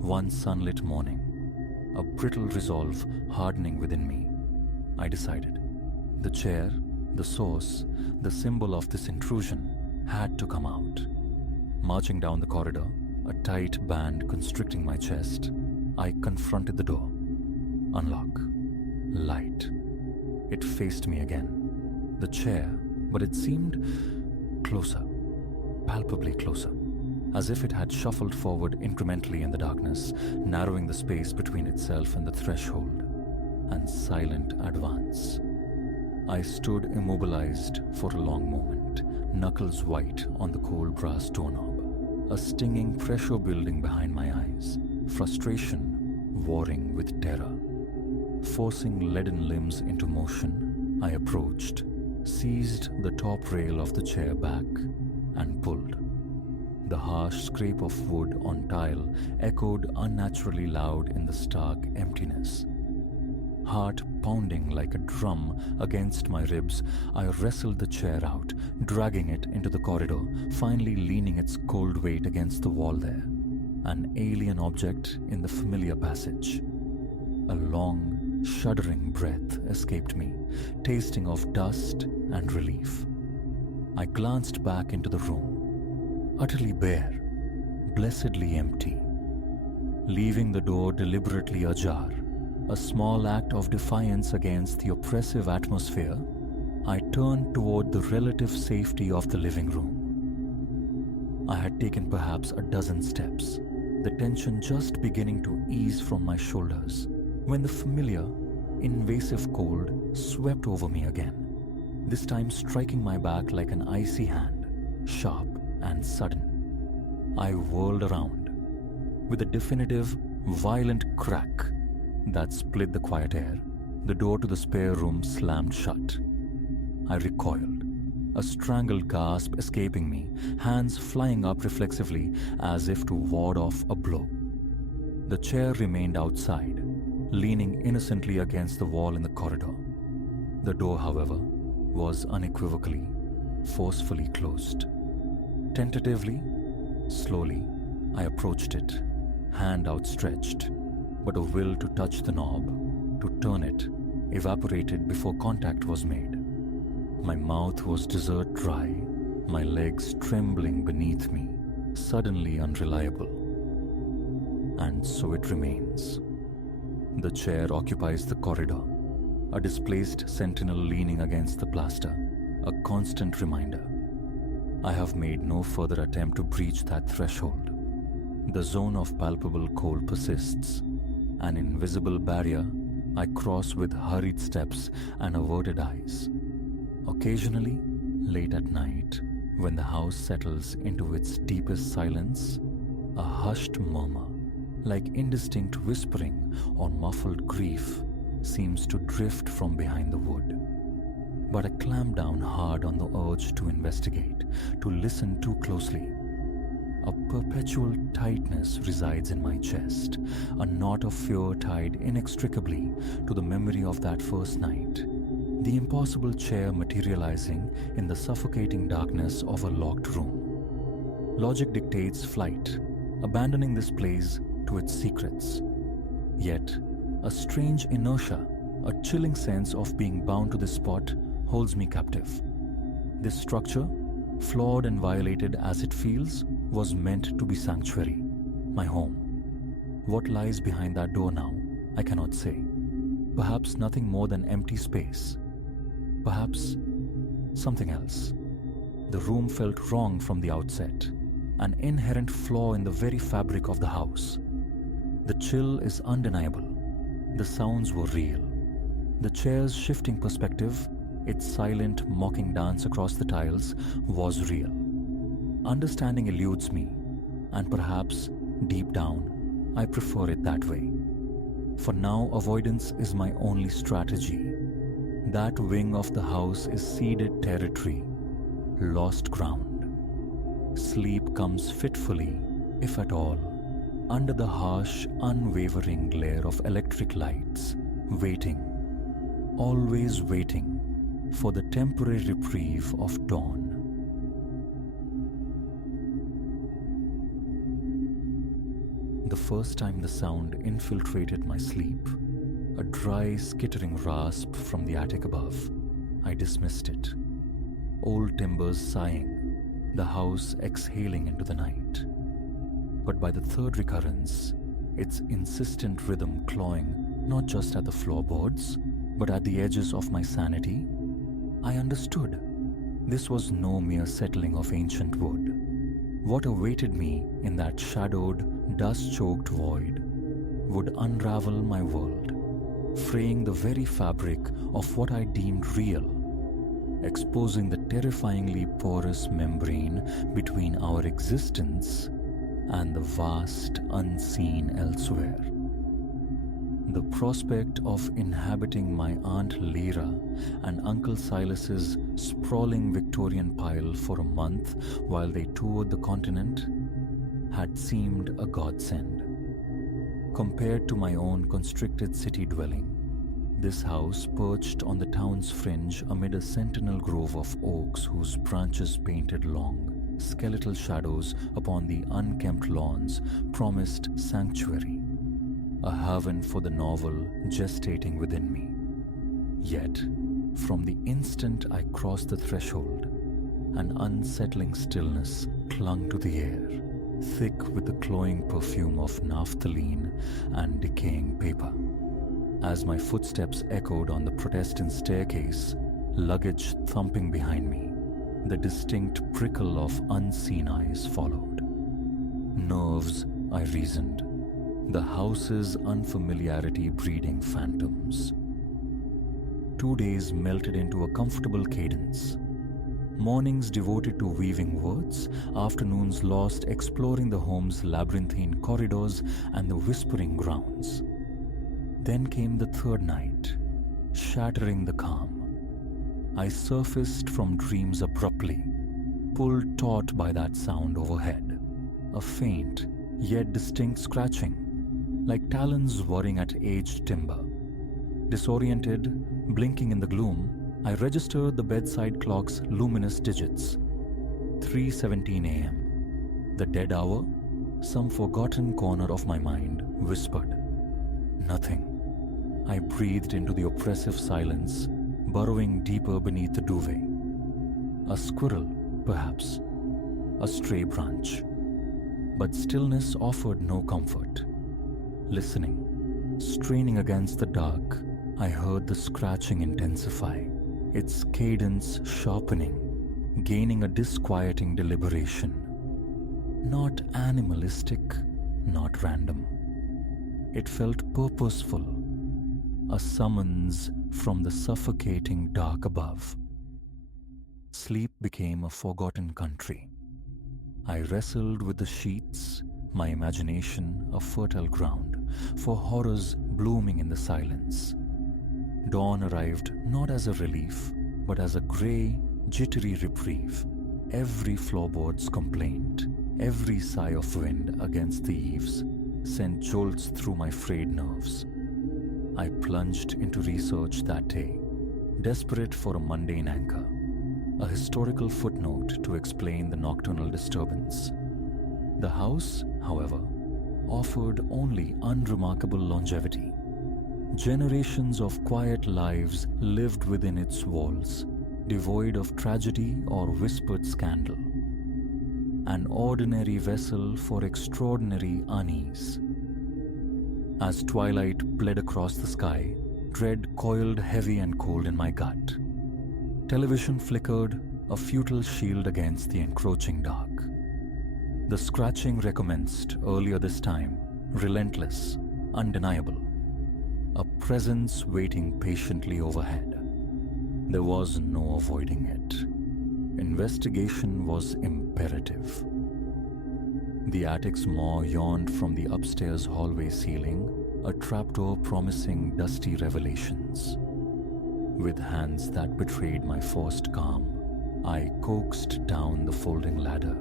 One sunlit morning, a brittle resolve hardening within me, I decided. The chair, the source, the symbol of this intrusion had to come out. Marching down the corridor, a tight band constricting my chest, I confronted the door. Unlock. Light. It faced me again. The chair, but it seemed closer, palpably closer, as if it had shuffled forward incrementally in the darkness, narrowing the space between itself and the threshold. And silent advance. I stood immobilized for a long moment, knuckles white on the cold brass doorknob, a stinging pressure building behind my eyes, frustration warring with terror. Forcing leaden limbs into motion, I approached, seized the top rail of the chair back, and pulled. The harsh scrape of wood on tile echoed unnaturally loud in the stark emptiness. Heart pounding like a drum against my ribs, I wrestled the chair out, dragging it into the corridor, finally leaning its cold weight against the wall there. An alien object in the familiar passage. A long, shuddering breath escaped me, tasting of dust and relief. I glanced back into the room, utterly bare, blessedly empty. Leaving the door deliberately ajar, a small act of defiance against the oppressive atmosphere, I turned toward the relative safety of the living room. I had taken perhaps a dozen steps, the tension just beginning to ease from my shoulders, when the familiar, invasive cold swept over me again, this time striking my back like an icy hand, sharp and sudden. I whirled around. With a definitive, violent crack that split the quiet air, the door to the spare room slammed shut. I recoiled, a strangled gasp escaping me, hands flying up reflexively as if to ward off a blow. The chair remained outside, leaning innocently against the wall in the corridor. The door, however, was unequivocally, forcefully closed. Tentatively, slowly, I approached it, hand outstretched, but a will to touch the knob, to turn it, evaporated before contact was made. My mouth was desert dry, my legs trembling beneath me, suddenly unreliable. And so it remains. The chair occupies the corridor, a displaced sentinel leaning against the plaster, a constant reminder. I have made no further attempt to breach that threshold. The zone of palpable cold persists, an invisible barrier I cross with hurried steps and averted eyes. Occasionally, late at night, when the house settles into its deepest silence, a hushed murmur, like indistinct whispering or muffled grief, seems to drift from behind the wood. But I clamp down hard on the urge to investigate, to listen too closely. A perpetual tightness resides in my chest, a knot of fear tied inextricably to the memory of that first night, the impossible chair materializing in the suffocating darkness of a locked room. Logic dictates flight, abandoning this place to its secrets. Yet, a strange inertia, a chilling sense of being bound to this spot, holds me captive. This structure, flawed and violated as it feels, was meant to be sanctuary, my home. What lies behind that door now, I cannot say. Perhaps nothing more than empty space. Perhaps something else. The room felt wrong from the outset, an inherent flaw in the very fabric of the house. The chill is undeniable. The sounds were real. The chair's shifting perspective, its silent, mocking dance across the tiles, was real. Understanding eludes me, and perhaps, deep down, I prefer it that way. For now, avoidance is my only strategy. That wing of the house is ceded territory, lost ground. Sleep comes fitfully, if at all, under the harsh, unwavering glare of electric lights, waiting, always waiting, for the temporary reprieve of dawn. The first time the sound infiltrated my sleep, a dry, skittering rasp from the attic above, I dismissed it. Old timbers sighing, the house exhaling into the night. But by the third recurrence, its insistent rhythm clawing not just at the floorboards, but at the edges of my sanity, I understood. This was no mere settling of ancient wood. What awaited me in that shadowed, dust-choked void would unravel my world, fraying the very fabric of what I deemed real, exposing the terrifyingly porous membrane between our existence and the vast unseen elsewhere. The prospect of inhabiting my Aunt Lyra and Uncle Silas's sprawling Victorian pile for a month while they toured the continent had seemed a godsend. Compared to my own constricted city dwelling, this house perched on the town's fringe amid a sentinel grove of oaks whose branches painted long, skeletal shadows upon the unkempt lawns promised sanctuary, a haven for the novel gestating within me. Yet, from the instant I crossed the threshold, an unsettling stillness clung to the air, thick with the cloying perfume of naphthalene and decaying paper. As my footsteps echoed on the Protestant staircase, luggage thumping behind me, the distinct prickle of unseen eyes followed. Nerves, I reasoned, the house's unfamiliarity breeding phantoms. 2 days melted into a comfortable cadence. Mornings devoted to weaving words, afternoons lost exploring the home's labyrinthine corridors and the whispering grounds. Then came the third night, shattering the calm. I surfaced from dreams abruptly, pulled taut by that sound overhead, a faint yet distinct scratching, like talons worrying at aged timber. Disoriented, blinking in the gloom, I registered the bedside clock's luminous digits. 3:17 a.m. The dead hour, some forgotten corner of my mind whispered. Nothing. I breathed into the oppressive silence, burrowing deeper beneath the duvet. A squirrel, perhaps. A stray branch. But stillness offered no comfort. Listening, straining against the dark, I heard the scratching intensify, its cadence sharpening, gaining a disquieting deliberation. Not animalistic, not random. It felt purposeful, a summons from the suffocating dark above. Sleep became a forgotten country. I wrestled with the sheets, my imagination a fertile ground for horrors blooming in the silence. Dawn arrived not as a relief, but as a grey, jittery reprieve. Every floorboard's complaint, every sigh of wind against the eaves sent jolts through my frayed nerves. I plunged into research that day, desperate for a mundane anchor, a historical footnote to explain the nocturnal disturbance. The house, however, offered only unremarkable longevity. Generations of quiet lives lived within its walls, devoid of tragedy or whispered scandal. An ordinary vessel for extraordinary unease. As twilight bled across the sky, dread coiled heavy and cold in my gut. Television flickered, a futile shield against the encroaching dark. The scratching recommenced earlier this time, relentless, undeniable. A presence waiting patiently overhead. There was no avoiding it. Investigation was imperative. The attic's maw yawned from the upstairs hallway ceiling, a trapdoor promising dusty revelations. With hands that betrayed my forced calm, I coaxed down the folding ladder,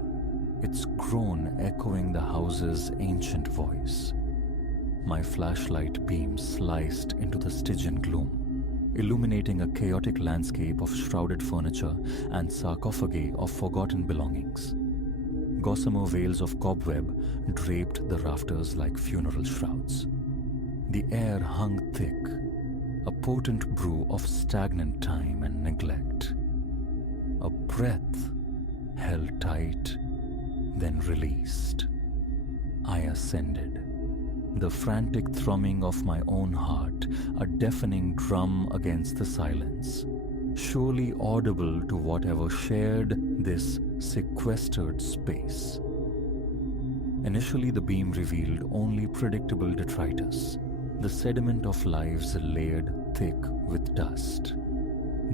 its groan echoing the house's ancient voice. My flashlight beam sliced into the Stygian gloom, illuminating a chaotic landscape of shrouded furniture and sarcophagi of forgotten belongings. Gossamer veils of cobweb draped the rafters like funeral shrouds. The air hung thick, a potent brew of stagnant time and neglect. A breath held tight, then released. I ascended. The frantic thrumming of my own heart, a deafening drum against the silence, surely audible to whatever shared this sequestered space. Initially, the beam revealed only predictable detritus, the sediment of lives layered thick with dust.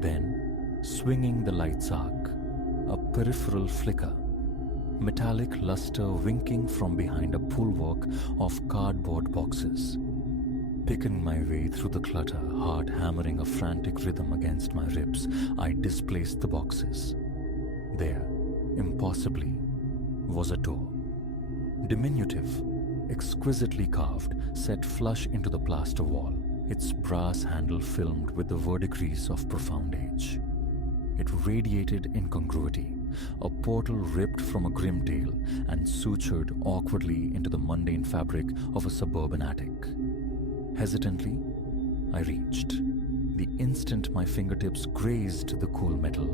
Then, swinging the light's arc, a peripheral flicker, metallic luster winking from behind a bulwark of cardboard boxes. Picking my way through the clutter, heart hammering a frantic rhythm against my ribs, I displaced the boxes. There, impossibly, was a door. Diminutive, exquisitely carved, set flush into the plaster wall, its brass handle filmed with the verdigris of profound age. It radiated incongruity, a portal ripped from a grim tale and sutured awkwardly into the mundane fabric of a suburban attic. Hesitantly, I reached. The instant my fingertips grazed the cool metal,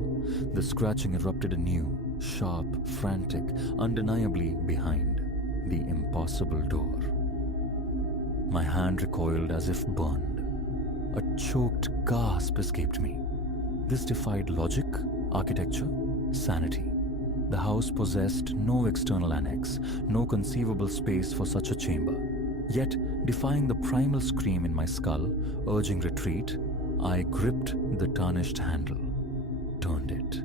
the scratching erupted anew, sharp, frantic, undeniably behind the impossible door. My hand recoiled as if burned. A choked gasp escaped me. This defied logic, architecture, sanity. The house possessed no external annex, no conceivable space for such a chamber. Yet, defying the primal scream in my skull, urging retreat, I gripped the tarnished handle, turned it.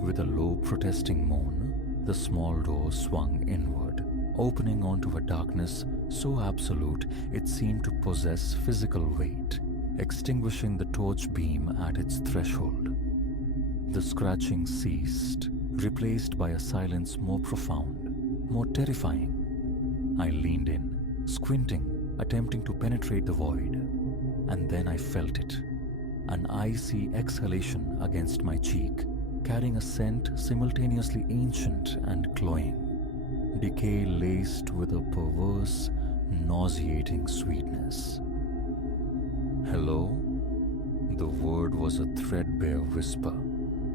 With a low protesting moan, the small door swung inward, opening onto a darkness so absolute it seemed to possess physical weight, extinguishing the torch beam at its threshold. The scratching ceased, replaced by a silence more profound, more terrifying. I leaned in, squinting, attempting to penetrate the void, and then I felt it. An icy exhalation against my cheek, carrying a scent simultaneously ancient and cloying. Decay laced with a perverse, nauseating sweetness. Hello? The word was a threadbare whisper,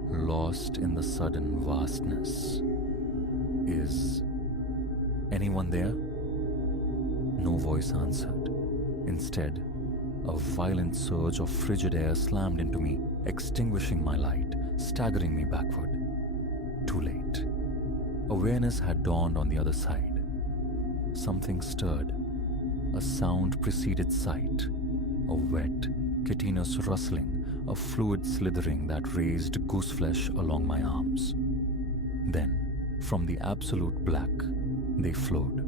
lost in the sudden vastness. Is anyone there? No voice answered. Instead, a violent surge of frigid air slammed into me, extinguishing my light, staggering me backward. Awareness had dawned on the other side. Something stirred. A sound preceded sight. A wet, chitinous rustling, a fluid slithering that raised gooseflesh along my arms. Then, from the absolute black, they flowed.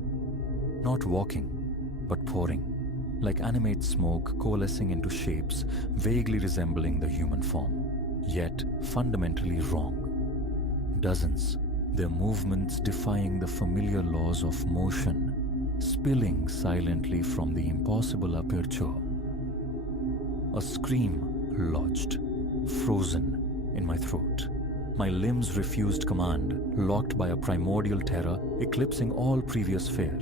Not walking, but pouring, like animate smoke coalescing into shapes vaguely resembling the human form, yet fundamentally wrong. Dozens, their movements defying the familiar laws of motion, spilling silently from the impossible aperture. A scream lodged, frozen in my throat. My limbs refused command, locked by a primordial terror eclipsing all previous fear.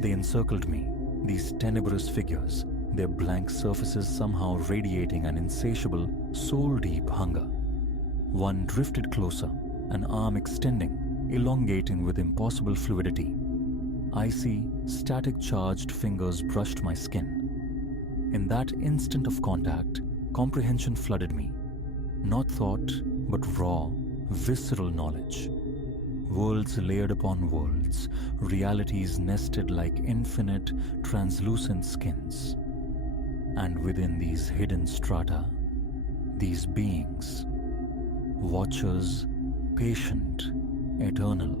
They encircled me, these tenebrous figures, their blank surfaces somehow radiating an insatiable, soul-deep hunger. One drifted closer, an arm extending, elongating with impossible fluidity. Icy, static-charged fingers brushed my skin. In that instant of contact, comprehension flooded me. Not thought, but raw, visceral knowledge. Worlds layered upon worlds, realities nested like infinite, translucent skins. And within these hidden strata, these beings, watchers, patient, eternal,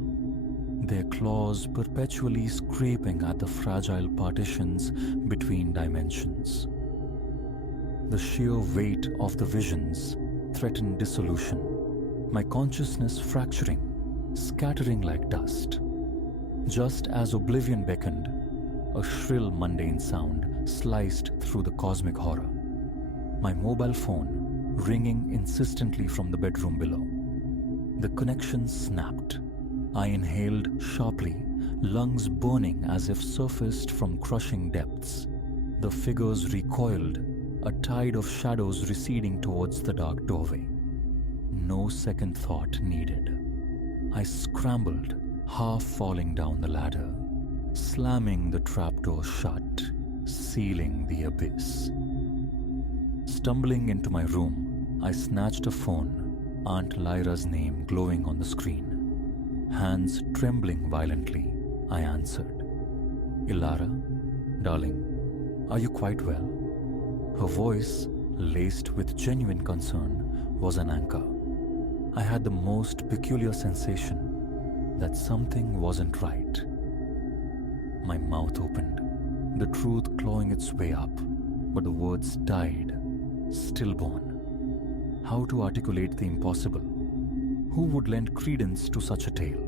their claws perpetually scraping at the fragile partitions between dimensions. The sheer weight of the visions threatened dissolution, my consciousness fracturing, scattering like dust. Just as oblivion beckoned, a shrill mundane sound sliced through the cosmic horror. My mobile phone ringing insistently from the bedroom below. The connection snapped. I inhaled sharply, lungs burning as if surfaced from crushing depths. The figures recoiled, a tide of shadows receding towards the dark doorway. No second thought needed. I scrambled, half falling down the ladder, slamming the trapdoor shut, sealing the abyss. Stumbling into my room, I snatched a phone, Aunt Lyra's name glowing on the screen. Hands trembling violently, I answered. "Ilara, darling, are you quite well?" Her voice, laced with genuine concern, was an anchor. I had the most peculiar sensation that something wasn't right. My mouth opened, the truth clawing its way up, but the words died, stillborn. How to articulate the impossible? Who would lend credence to such a tale?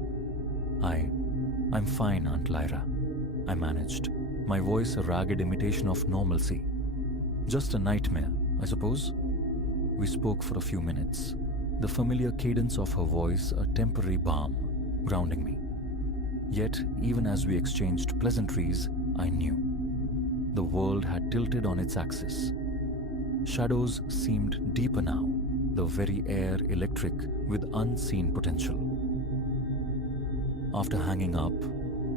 I'm fine, Aunt Lyra, I managed, my voice a ragged imitation of normalcy. Just a nightmare, I suppose? We spoke for a few minutes, the familiar cadence of her voice a temporary balm, grounding me. Yet, even as we exchanged pleasantries, I knew. The world had tilted on its axis. Shadows seemed deeper now, the very air electric with unseen potential. After hanging up,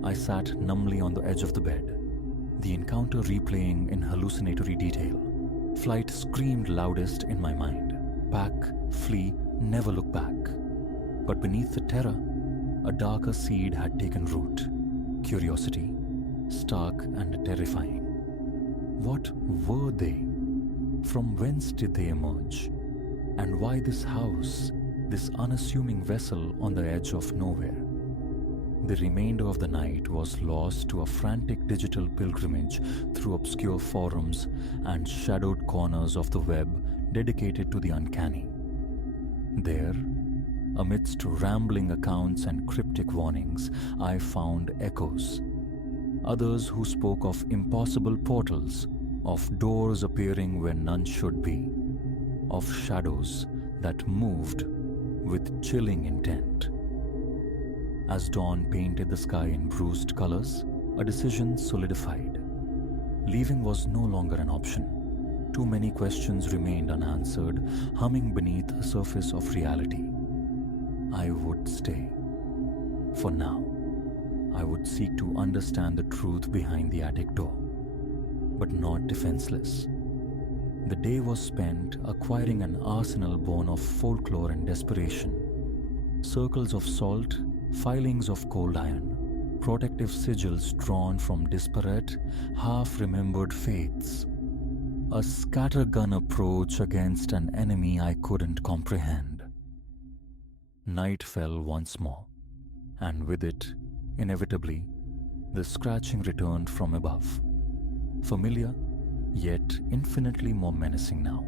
I sat numbly on the edge of the bed, the encounter replaying in hallucinatory detail. Flight screamed loudest in my mind. Pack, flee, never look back. But beneath the terror, a darker seed had taken root. Curiosity, stark and terrifying. What were they? From whence did they emerge? And why this house, this unassuming vessel on the edge of nowhere? The remainder of the night was lost to a frantic digital pilgrimage through obscure forums and shadowed corners of the web dedicated to the uncanny. There, amidst rambling accounts and cryptic warnings, I found echoes. Others who spoke of impossible portals, of doors appearing where none should be, of shadows that moved with chilling intent. As dawn painted the sky in bruised colors, a decision solidified. Leaving was no longer an option. Too many questions remained unanswered, humming beneath the surface of reality. I would stay. For now, I would seek to understand the truth behind the attic door, but not defenseless. The day was spent acquiring an arsenal born of folklore and desperation. circles of salt, filings of cold iron, protective sigils drawn from disparate, half-remembered faiths. A scattergun approach against an enemy I couldn't comprehend. Night fell once more, and with it, inevitably, the scratching returned from above. Familiar, yet infinitely more menacing now.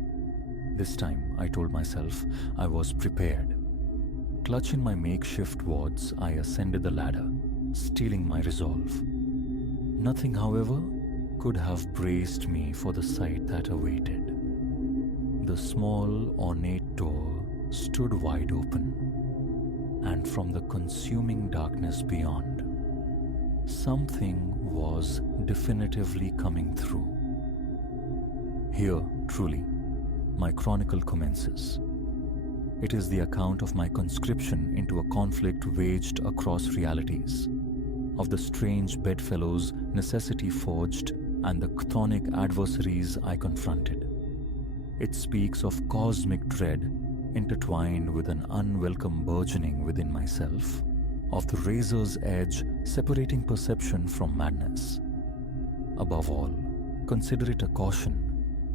This time, I told myself I was prepared. Clutching my makeshift wards, I ascended the ladder, steeling my resolve. Nothing, however, could have braced me for the sight that awaited. The small, ornate door stood wide open, and from the consuming darkness beyond, something was definitively coming through. Here, truly, my chronicle commences. It is the account of my conscription into a conflict waged across realities, of the strange bedfellows necessity forged and the chthonic adversaries I confronted. It speaks of cosmic dread intertwined with an unwelcome burgeoning within myself, of the razor's edge separating perception from madness. Above all, consider it a caution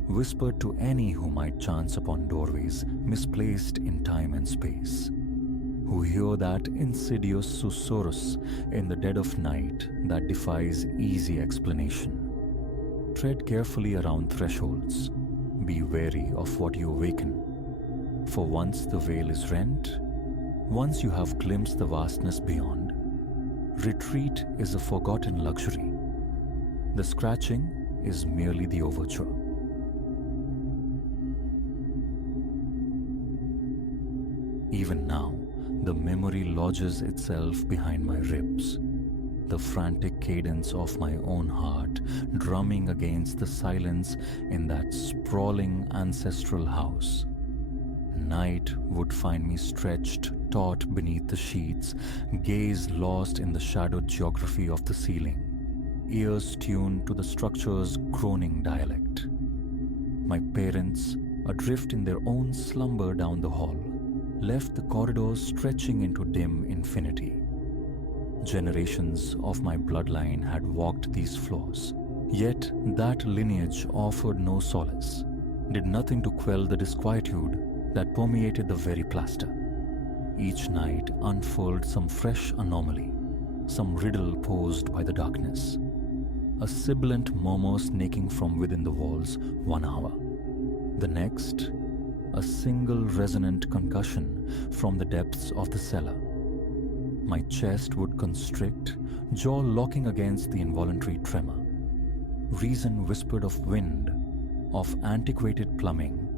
whispered to any who might chance upon doorways misplaced in time and space, who hear that insidious susurrus in the dead of night that defies easy explanation. Tread carefully around thresholds. Be wary of what you awaken. For once the veil is rent, once you have glimpsed the vastness beyond, retreat is a forgotten luxury. The scratching is merely the overture. Even now, the memory lodges itself behind my ribs, the frantic cadence of my own heart drumming against the silence in that sprawling ancestral house. Night would find me stretched taut beneath the sheets, gaze lost in the shadowed geography of the ceiling, ears tuned to the structure's groaning dialect. My parents, adrift in their own slumber down the hall, left the corridors stretching into dim infinity. Generations of my bloodline had walked these floors, yet that lineage offered no solace, did nothing to quell the disquietude that permeated the very plaster. Each night unfurled some fresh anomaly, some riddle posed by the darkness. A sibilant murmur snaking from within the walls 1 hour. The next, a single resonant concussion from the depths of the cellar. My chest would constrict, jaw locking against the involuntary tremor. Reason whispered of wind, of antiquated plumbing,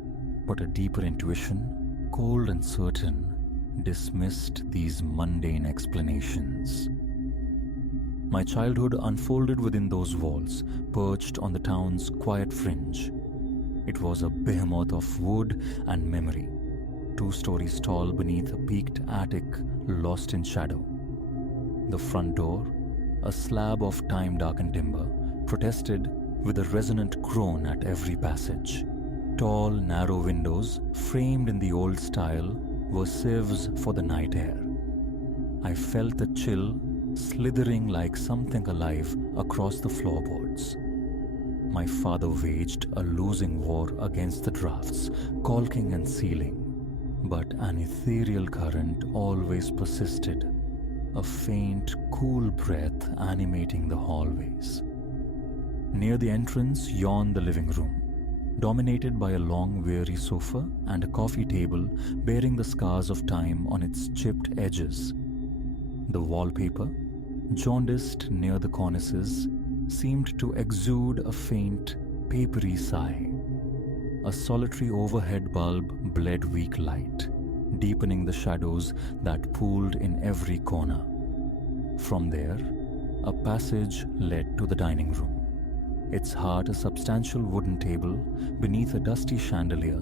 but a deeper intuition, cold and certain, dismissed these mundane explanations. My childhood unfolded within those walls, perched on the town's quiet fringe. It was a behemoth of wood and memory, 2 stories tall beneath a peaked attic lost in shadow. The front door, a slab of time-darkened timber, protested with a resonant groan at every passage. Tall, narrow windows, framed in the old style, were sieves for the night air. I felt the chill slithering like something alive across the floorboards. My father waged a losing war against the drafts, caulking and sealing, but an ethereal current always persisted, a faint, cool breath animating the hallways. Near the entrance yawned the living room, dominated by a long, weary sofa and a coffee table bearing the scars of time on its chipped edges. The wallpaper, jaundiced near the cornices, seemed to exude a faint, papery sigh. A solitary overhead bulb bled weak light, deepening the shadows that pooled in every corner. From there, a passage led to the dining room, its heart a substantial wooden table beneath a dusty chandelier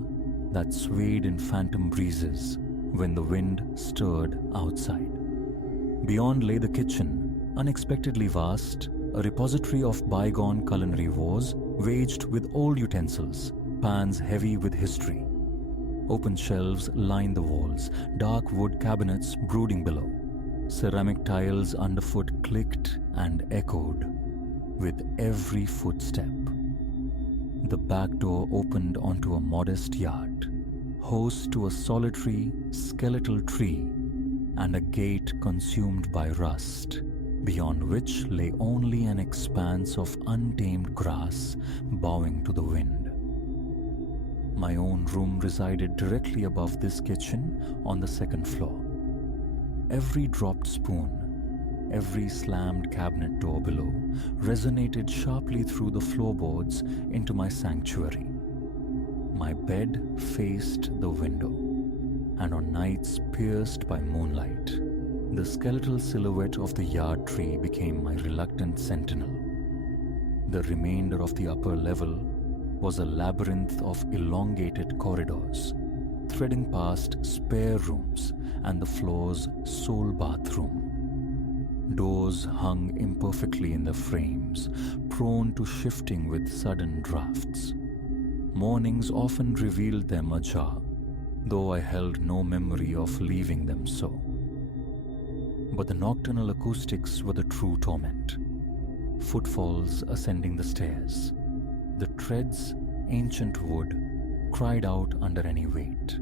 that swayed in phantom breezes when the wind stirred outside. Beyond lay the kitchen, unexpectedly vast, a repository of bygone culinary wars waged with old utensils, pans heavy with history. Open shelves lined the walls, dark wood cabinets brooding below. Ceramic tiles underfoot clicked and echoed with every footstep. The back door opened onto a modest yard, host to a solitary, skeletal tree and a gate consumed by rust, beyond which lay only an expanse of untamed grass bowing to the wind. My own room resided directly above this kitchen on the second floor. Every dropped spoon, every slammed cabinet door below resonated sharply through the floorboards into my sanctuary. My bed faced the window, and on nights pierced by moonlight, the skeletal silhouette of the yard tree became my reluctant sentinel. The remainder of the upper level was a labyrinth of elongated corridors, threading past spare rooms and the floor's sole bathroom. Doors hung imperfectly in their frames, prone to shifting with sudden drafts. Mornings often revealed them ajar, though I held no memory of leaving them so. But the nocturnal acoustics were the true torment. Footfalls ascending the stairs. The treads, ancient wood, cried out under any weight.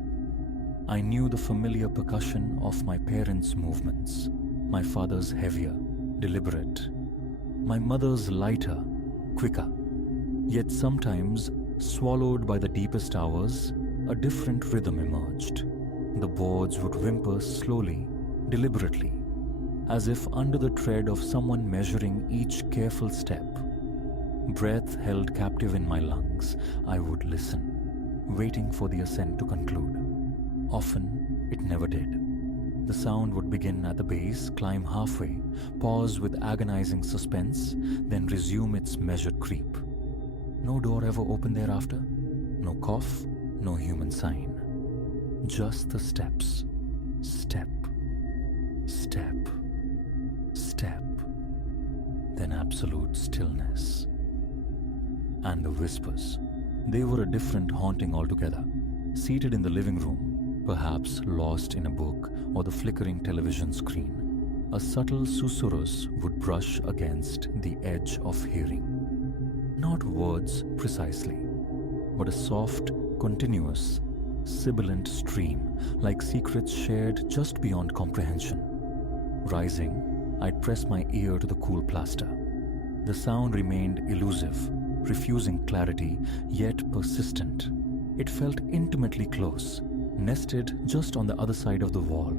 I knew the familiar percussion of my parents' movements, my father's heavier, deliberate, my mother's lighter, quicker. Yet sometimes, swallowed by the deepest hours, a different rhythm emerged. The boards would whimper slowly, deliberately, as if under the tread of someone measuring each careful step. Breath held captive in my lungs, I would listen, waiting for the ascent to conclude. Often, it never did. The sound would begin at the base, climb halfway, pause with agonizing suspense, then resume its measured creep. No door ever opened thereafter, no cough, no human sign. Just the steps. Step, step, step. Then absolute stillness. And the whispers. They were a different haunting altogether. Seated in the living room, perhaps lost in a book or the flickering television screen, a subtle susurrus would brush against the edge of hearing. Not words precisely, but a soft, continuous, sibilant stream, like secrets shared just beyond comprehension. Rising, I'd press my ear to the cool plaster. The sound remained elusive, refusing clarity, yet persistent. It felt intimately close, nested just on the other side of the wall.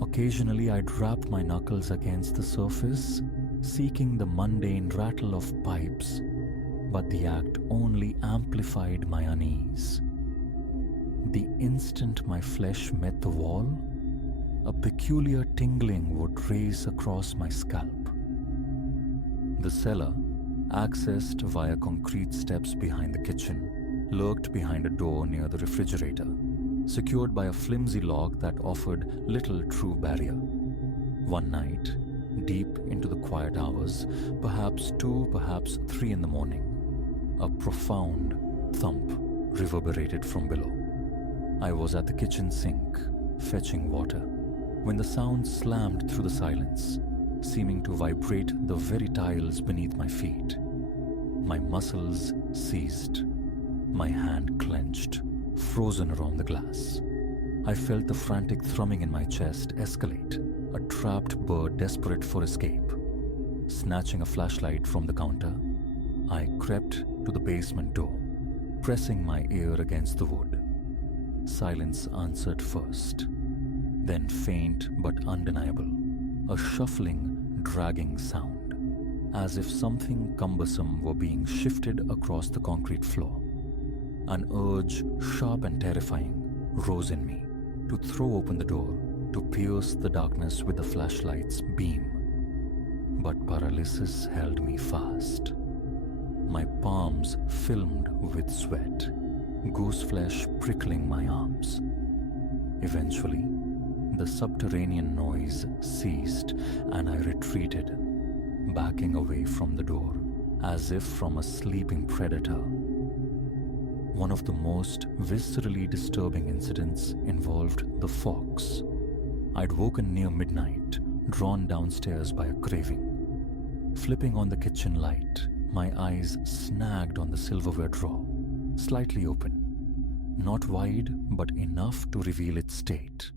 Occasionally, I'd rap my knuckles against the surface, seeking the mundane rattle of pipes, but the act only amplified my unease. The instant my flesh met the wall, a peculiar tingling would race across my scalp. The cellar, accessed via concrete steps behind the kitchen, lurked behind a door near the refrigerator, secured by a flimsy log that offered little true barrier. One night, deep into the quiet hours, perhaps 2, perhaps 3 in the morning, a profound thump reverberated from below. I was at the kitchen sink, fetching water, when the sound slammed through the silence, seeming to vibrate the very tiles beneath my feet. My muscles seized. My hand clenched, frozen around the glass. I felt the frantic thrumming in my chest escalate, a trapped bird desperate for escape. Snatching a flashlight from the counter, I crept to the basement door, pressing my ear against the wood. Silence answered first, then faint but undeniable, a shuffling, dragging sound, as if something cumbersome were being shifted across the concrete floor. An urge, sharp and terrifying, rose in me to throw open the door, to pierce the darkness with the flashlight's beam. But paralysis held me fast. My palms filmed with sweat, goose flesh prickling my arms. Eventually, the subterranean noise ceased and I retreated, backing away from the door, as if from a sleeping predator. One of the most viscerally disturbing incidents involved the fox. I'd woken near midnight, drawn downstairs by a craving. Flipping on the kitchen light, my eyes snagged on the silverware drawer, slightly open. Not wide, but enough to reveal its state.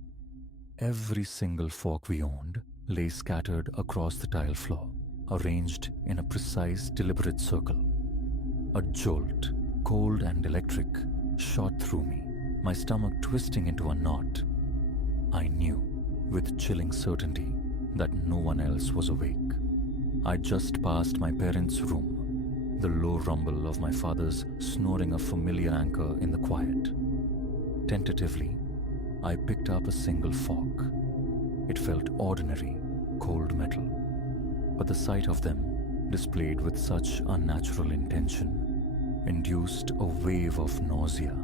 Every single fork we owned lay scattered across the tile floor, arranged in a precise, deliberate circle. A jolt, cold and electric, shot through me, my stomach twisting into a knot. I knew, with chilling certainty, that no one else was awake. I'd just passed my parents' room, the low rumble of my father's snoring a familiar anchor in the quiet. Tentatively, I picked up a single fork. It felt ordinary, cold metal, but the sight of them, displayed with such unnatural intention, induced a wave of nausea.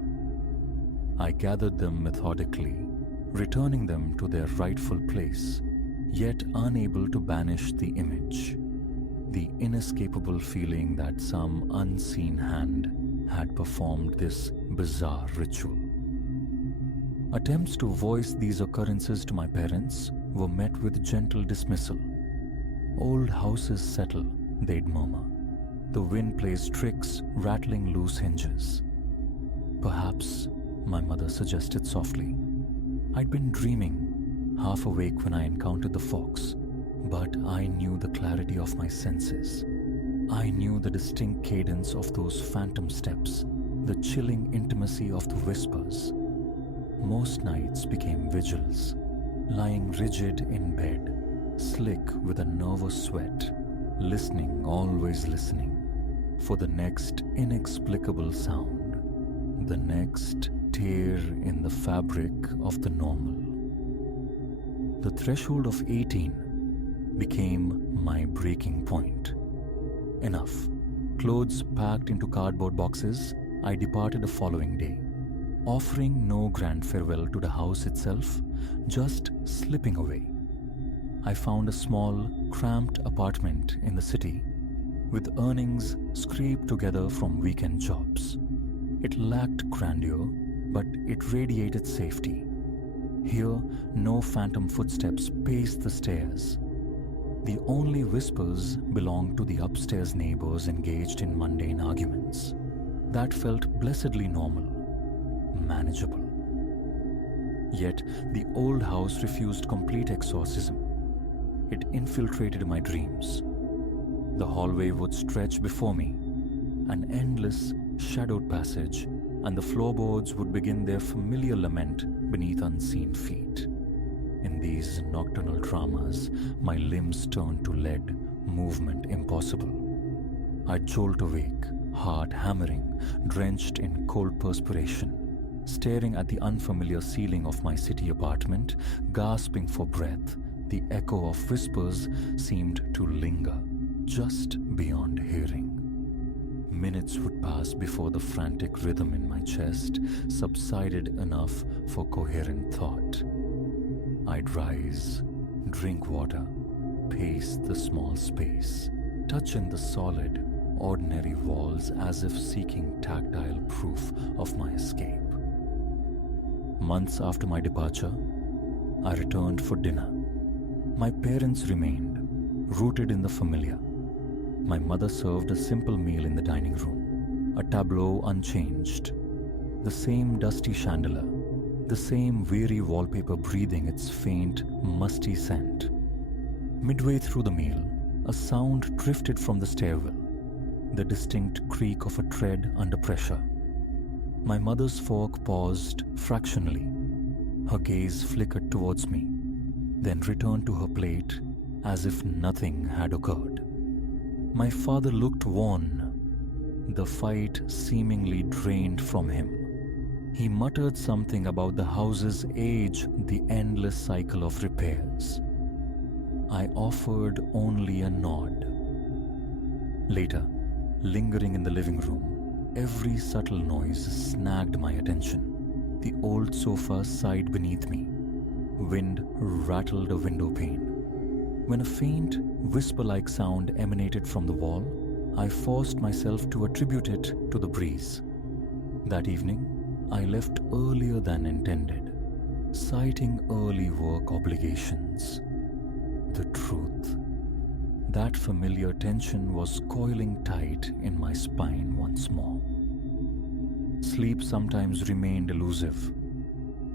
I gathered them methodically, returning them to their rightful place, yet unable to banish the image, the inescapable feeling that some unseen hand had performed this bizarre ritual. Attempts to voice these occurrences to my parents were met with gentle dismissal. Old houses settle, they'd murmur. The wind plays tricks, rattling loose hinges. Perhaps, my mother suggested softly. I'd been dreaming, half awake when I encountered the fox, but I knew the clarity of my senses. I knew the distinct cadence of those phantom steps, the chilling intimacy of the whispers. Most nights became vigils, lying rigid in bed, slick with a nervous sweat, listening, always listening, for the next inexplicable sound, the next tear in the fabric of the normal. The threshold of 18 became my breaking point. Enough. Clothes packed into cardboard boxes, I departed the following day, offering no grand farewell to the house itself, just slipping away. I found a small, cramped apartment in the city, with earnings scraped together from weekend jobs. It lacked grandeur, but it radiated safety. Here, no phantom footsteps paced the stairs. The only whispers belonged to the upstairs neighbors engaged in mundane arguments. That felt blessedly normal, manageable. Yet, the old house refused complete exorcism. It infiltrated my dreams. The hallway would stretch before me, an endless, shadowed passage, and the floorboards would begin their familiar lament beneath unseen feet. In these nocturnal dramas, my limbs turned to lead, movement impossible. I'd jolt awake, heart hammering, drenched in cold perspiration, staring at the unfamiliar ceiling of my city apartment, gasping for breath. The echo of whispers seemed to linger, just beyond hearing. Minutes would pass before the frantic rhythm in my chest subsided enough for coherent thought. I'd rise, drink water, pace the small space, touch in the solid, ordinary walls as if seeking tactile proof of my escape. Months after my departure, I returned for dinner. My parents remained, rooted in the familiar. My mother served a simple meal in the dining room, a tableau unchanged, the same dusty chandelier, the same weary wallpaper breathing its faint, musty scent. Midway through the meal, a sound drifted from the stairwell, the distinct creak of a tread under pressure. My mother's fork paused fractionally. Her gaze flickered towards me, then returned to her plate as if nothing had occurred. My father looked worn, the fight seemingly drained from him. He muttered something about the house's age, the endless cycle of repairs. I offered only a nod. Later, lingering in the living room, every subtle noise snagged my attention. The old sofa sighed beneath me. Wind rattled a window pane. When a faint, whisper-like sound emanated from the wall, I forced myself to attribute it to the breeze. That evening, I left earlier than intended, citing early work obligations. The truth. That familiar tension was coiling tight in my spine once more. Sleep sometimes remained elusive.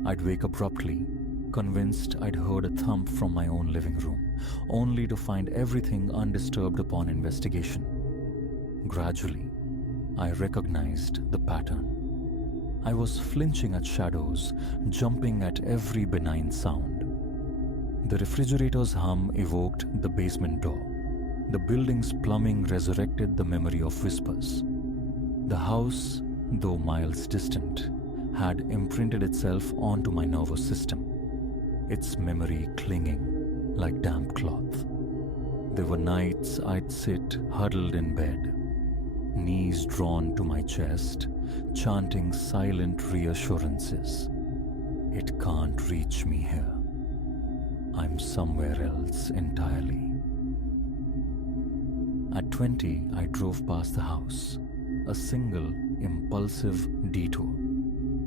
I'd wake abruptly, convinced I'd heard a thump from my own living room, only to find everything undisturbed upon investigation. Gradually, I recognized the pattern. I was flinching at shadows, jumping at every benign sound. The refrigerator's hum evoked the basement door. The building's plumbing resurrected the memory of whispers. The house, though miles distant, had imprinted itself onto my nervous system, its memory clinging like damp cloth. There were nights I'd sit huddled in bed, knees drawn to my chest, chanting silent reassurances. It can't reach me here. I'm somewhere else entirely. At 20, I drove past the house, a single, impulsive detour.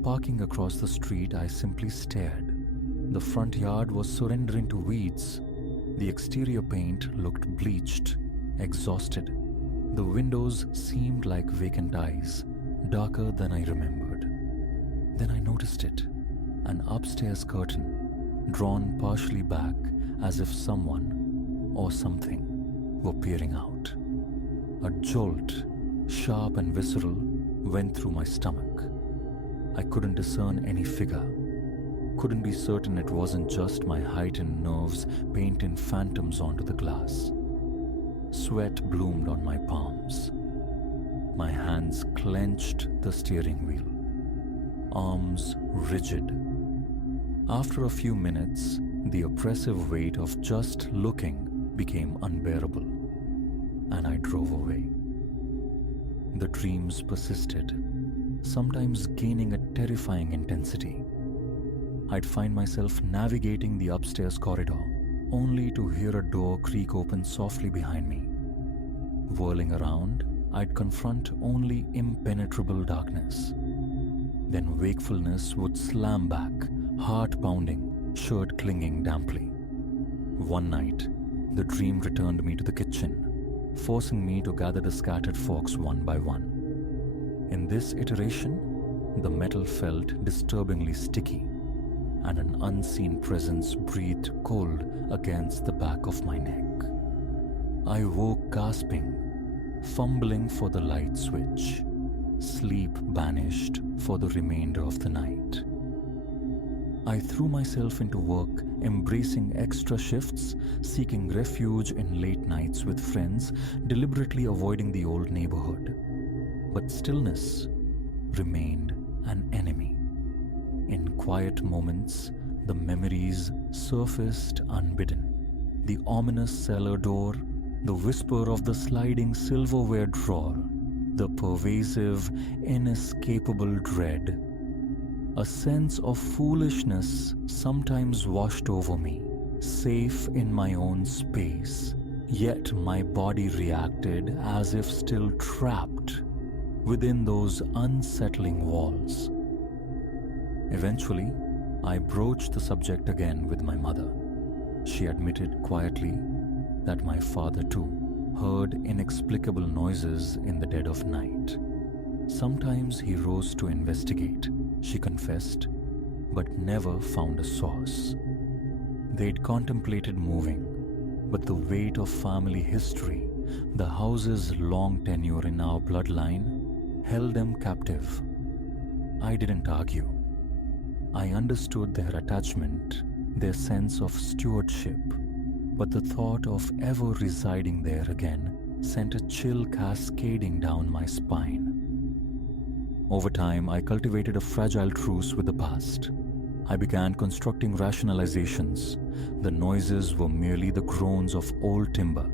Parking across the street, I simply stared. The front yard was surrendering to weeds. The exterior paint looked bleached, exhausted. The windows seemed like vacant eyes, darker than I remembered. Then I noticed it, an upstairs curtain, drawn partially back as if someone or something were peering out. A jolt, sharp and visceral, went through my stomach. I couldn't discern any figure. Couldn't be certain it wasn't just my heightened nerves painting phantoms onto the glass. Sweat bloomed on my palms. My hands clenched the steering wheel, arms rigid. After a few minutes, the oppressive weight of just looking became unbearable, and I drove away. The dreams persisted, sometimes gaining a terrifying intensity. I'd find myself navigating the upstairs corridor, only to hear a door creak open softly behind me. Whirling around, I'd confront only impenetrable darkness. Then wakefulness would slam back, heart pounding, shirt clinging damply. One night, the dream returned me to the kitchen, forcing me to gather the scattered forks one by one. In this iteration, the metal felt disturbingly sticky, and an unseen presence breathed cold against the back of my neck. I woke gasping, fumbling for the light switch. Sleep banished for the remainder of the night. I threw myself into work, embracing extra shifts, seeking refuge in late nights with friends, deliberately avoiding the old neighborhood. But stillness remained an enemy. In quiet moments, the memories surfaced unbidden. The ominous cellar door, the whisper of the sliding silverware drawer, the pervasive, inescapable dread. A sense of foolishness sometimes washed over me, safe in my own space, yet my body reacted as if still trapped within those unsettling walls. Eventually, I broached the subject again with my mother. She admitted quietly that my father too heard inexplicable noises in the dead of night. Sometimes he rose to investigate, she confessed, but never found a source. They'd contemplated moving, but the weight of family history, the house's long tenure in our bloodline, held them captive. I didn't argue. I understood their attachment, their sense of stewardship, but the thought of ever residing there again sent a chill cascading down my spine. Over time, I cultivated a fragile truce with the past. I began constructing rationalizations. The noises were merely the groans of old timber,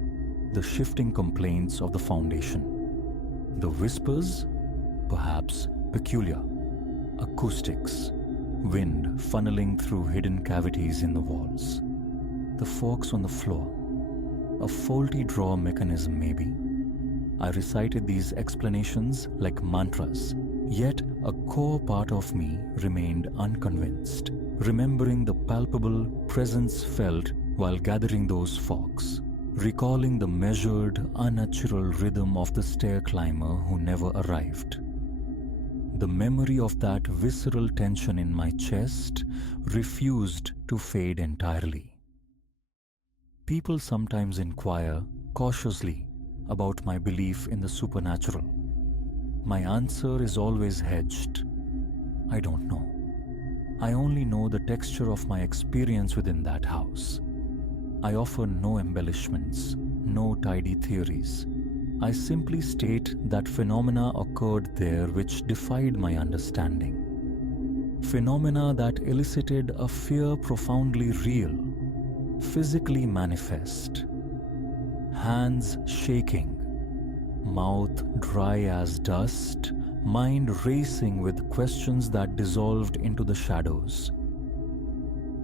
the shifting complaints of the foundation. The whispers, perhaps peculiar, acoustics, wind funneling through hidden cavities in the walls. The forks on the floor, a faulty drawer mechanism maybe. I recited these explanations like mantras, Yet a core part of me remained unconvinced, remembering the palpable presence felt while gathering those fogs, recalling the measured, unnatural rhythm of the stair climber who never arrived. The memory of that visceral tension in my chest refused to fade entirely. People sometimes inquire cautiously about my belief in the supernatural. My answer is always hedged. I don't know. I only know the texture of my experience within that house. I offer no embellishments, no tidy theories. I simply state that phenomena occurred there which defied my understanding. Phenomena that elicited a fear profoundly real, physically manifest. Hands shaking, mouth dry as dust, mind racing with questions that dissolved into the shadows.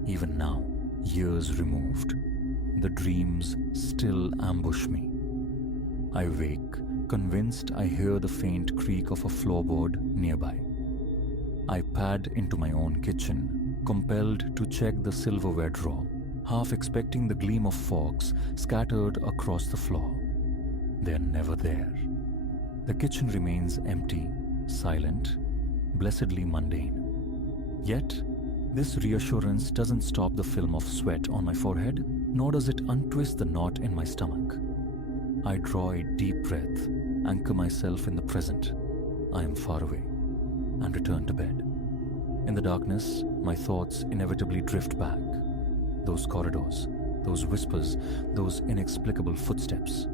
Even now, years removed, the dreams still ambush me. I wake, convinced I hear the faint creak of a floorboard nearby. I pad into my own kitchen, compelled to check the silverware drawer, half expecting the gleam of forks scattered across the floor. They're never there. The kitchen remains empty, silent, blessedly mundane. Yet, this reassurance doesn't stop the film of sweat on my forehead, nor does it untwist the knot in my stomach. I draw a deep breath, anchor myself in the present. I am far away, and return to bed. In the darkness, my thoughts inevitably drift back. Those corridors, those whispers, those inexplicable footsteps.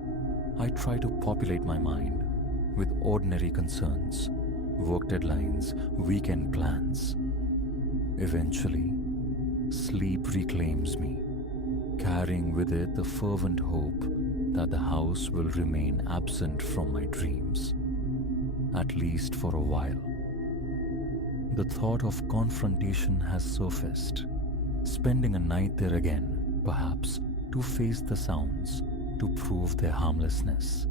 I try to populate my mind with ordinary concerns, work deadlines, weekend plans. Eventually, sleep reclaims me, carrying with it the fervent hope that the house will remain absent from my dreams, at least for a while. The thought of confrontation has surfaced, spending a night there again, perhaps, to face the sounds, to prove their harmlessness.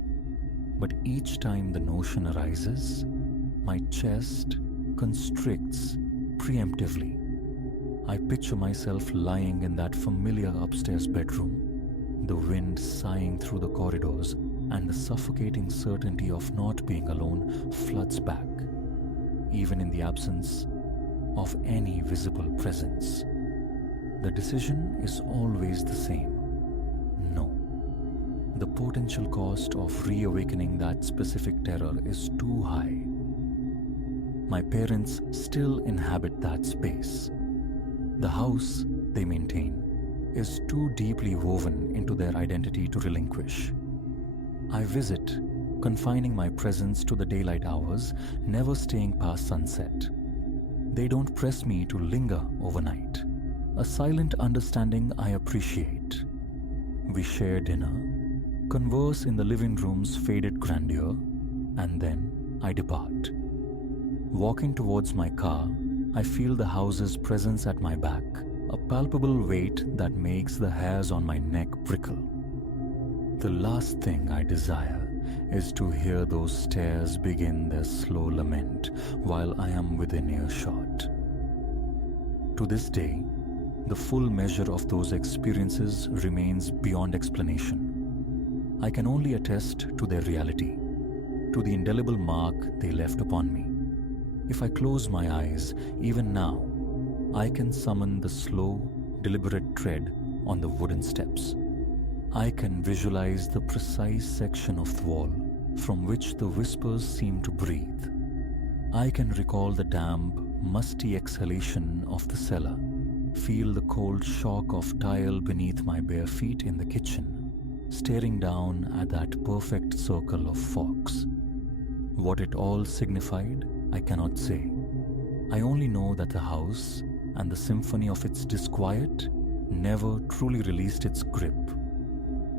But each time the notion arises, my chest constricts preemptively. I picture myself lying in that familiar upstairs bedroom, the wind sighing through the corridors, and the suffocating certainty of not being alone floods back, even in the absence of any visible presence. The decision is always the same. No. The potential cost of reawakening that specific terror is too high. My parents still inhabit that space. The house, they maintain, is too deeply woven into their identity to relinquish. I visit, confining my presence to the daylight hours, never staying past sunset. They don't press me to linger overnight, a silent understanding I appreciate. We share dinner, converse in the living room's faded grandeur, and then I depart. Walking towards my car, I feel the house's presence at my back, a palpable weight that makes the hairs on my neck prickle. The last thing I desire is to hear those stairs begin their slow lament while I am within earshot. To this day, the full measure of those experiences remains beyond explanation. I can only attest to their reality, to the indelible mark they left upon me. If I close my eyes, even now, I can summon the slow, deliberate tread on the wooden steps. I can visualize the precise section of the wall from which the whispers seem to breathe. I can recall the damp, musty exhalation of the cellar, feel the cold shock of tile beneath my bare feet in the kitchen, staring down at that perfect circle of forks. What it all signified, I cannot say. I only know that the house and the symphony of its disquiet never truly released its grip.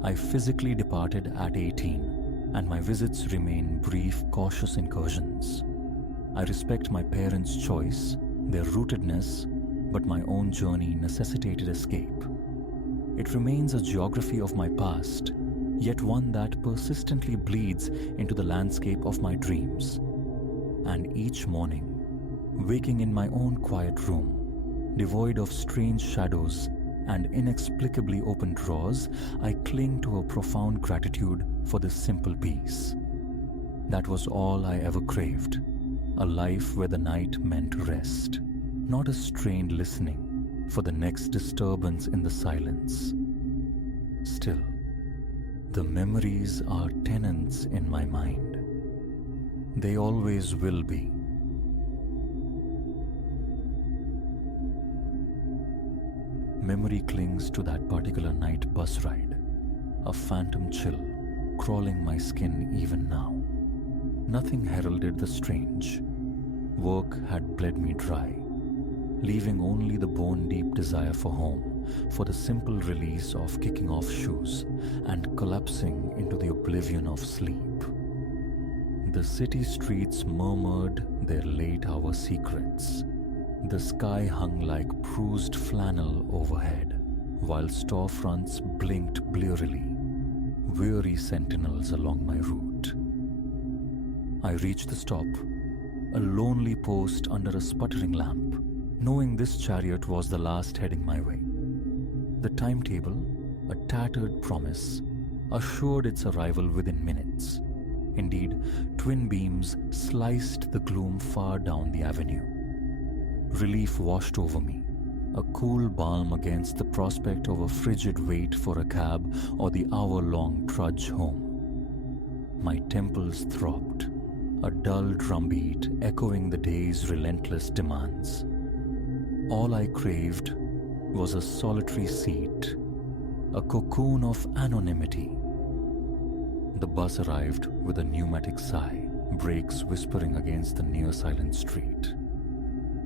I physically departed at 18, and my visits remain brief, cautious incursions. I respect my parents' choice, their rootedness, but my own journey necessitated escape. It remains a geography of my past, yet one that persistently bleeds into the landscape of my dreams. And each morning, waking in my own quiet room, devoid of strange shadows and inexplicably open drawers, I cling to a profound gratitude for this simple peace. That was all I ever craved, a life where the night meant rest, not a strained listening for the next disturbance in the silence. Still, the memories are tenants in my mind. They always will be. Memory clings to that particular night bus ride, a phantom chill crawling my skin even now. Nothing heralded the strange. Work had bled me dry, leaving only the bone-deep desire for home, for the simple release of kicking off shoes and collapsing into the oblivion of sleep. The city streets murmured their late-hour secrets. The sky hung like bruised flannel overhead, while storefronts blinked blearily, weary sentinels along my route. I reached the stop, a lonely post under a sputtering lamp, knowing this chariot was the last heading my way. The timetable, a tattered promise, assured its arrival within minutes. Indeed, twin beams sliced the gloom far down the avenue. Relief washed over me, a cool balm against the prospect of a frigid wait for a cab or the hour-long trudge home. My temples throbbed, a dull drumbeat echoing the day's relentless demands. All I craved was a solitary seat, a cocoon of anonymity. The bus arrived with a pneumatic sigh, brakes whispering against the near-silent street.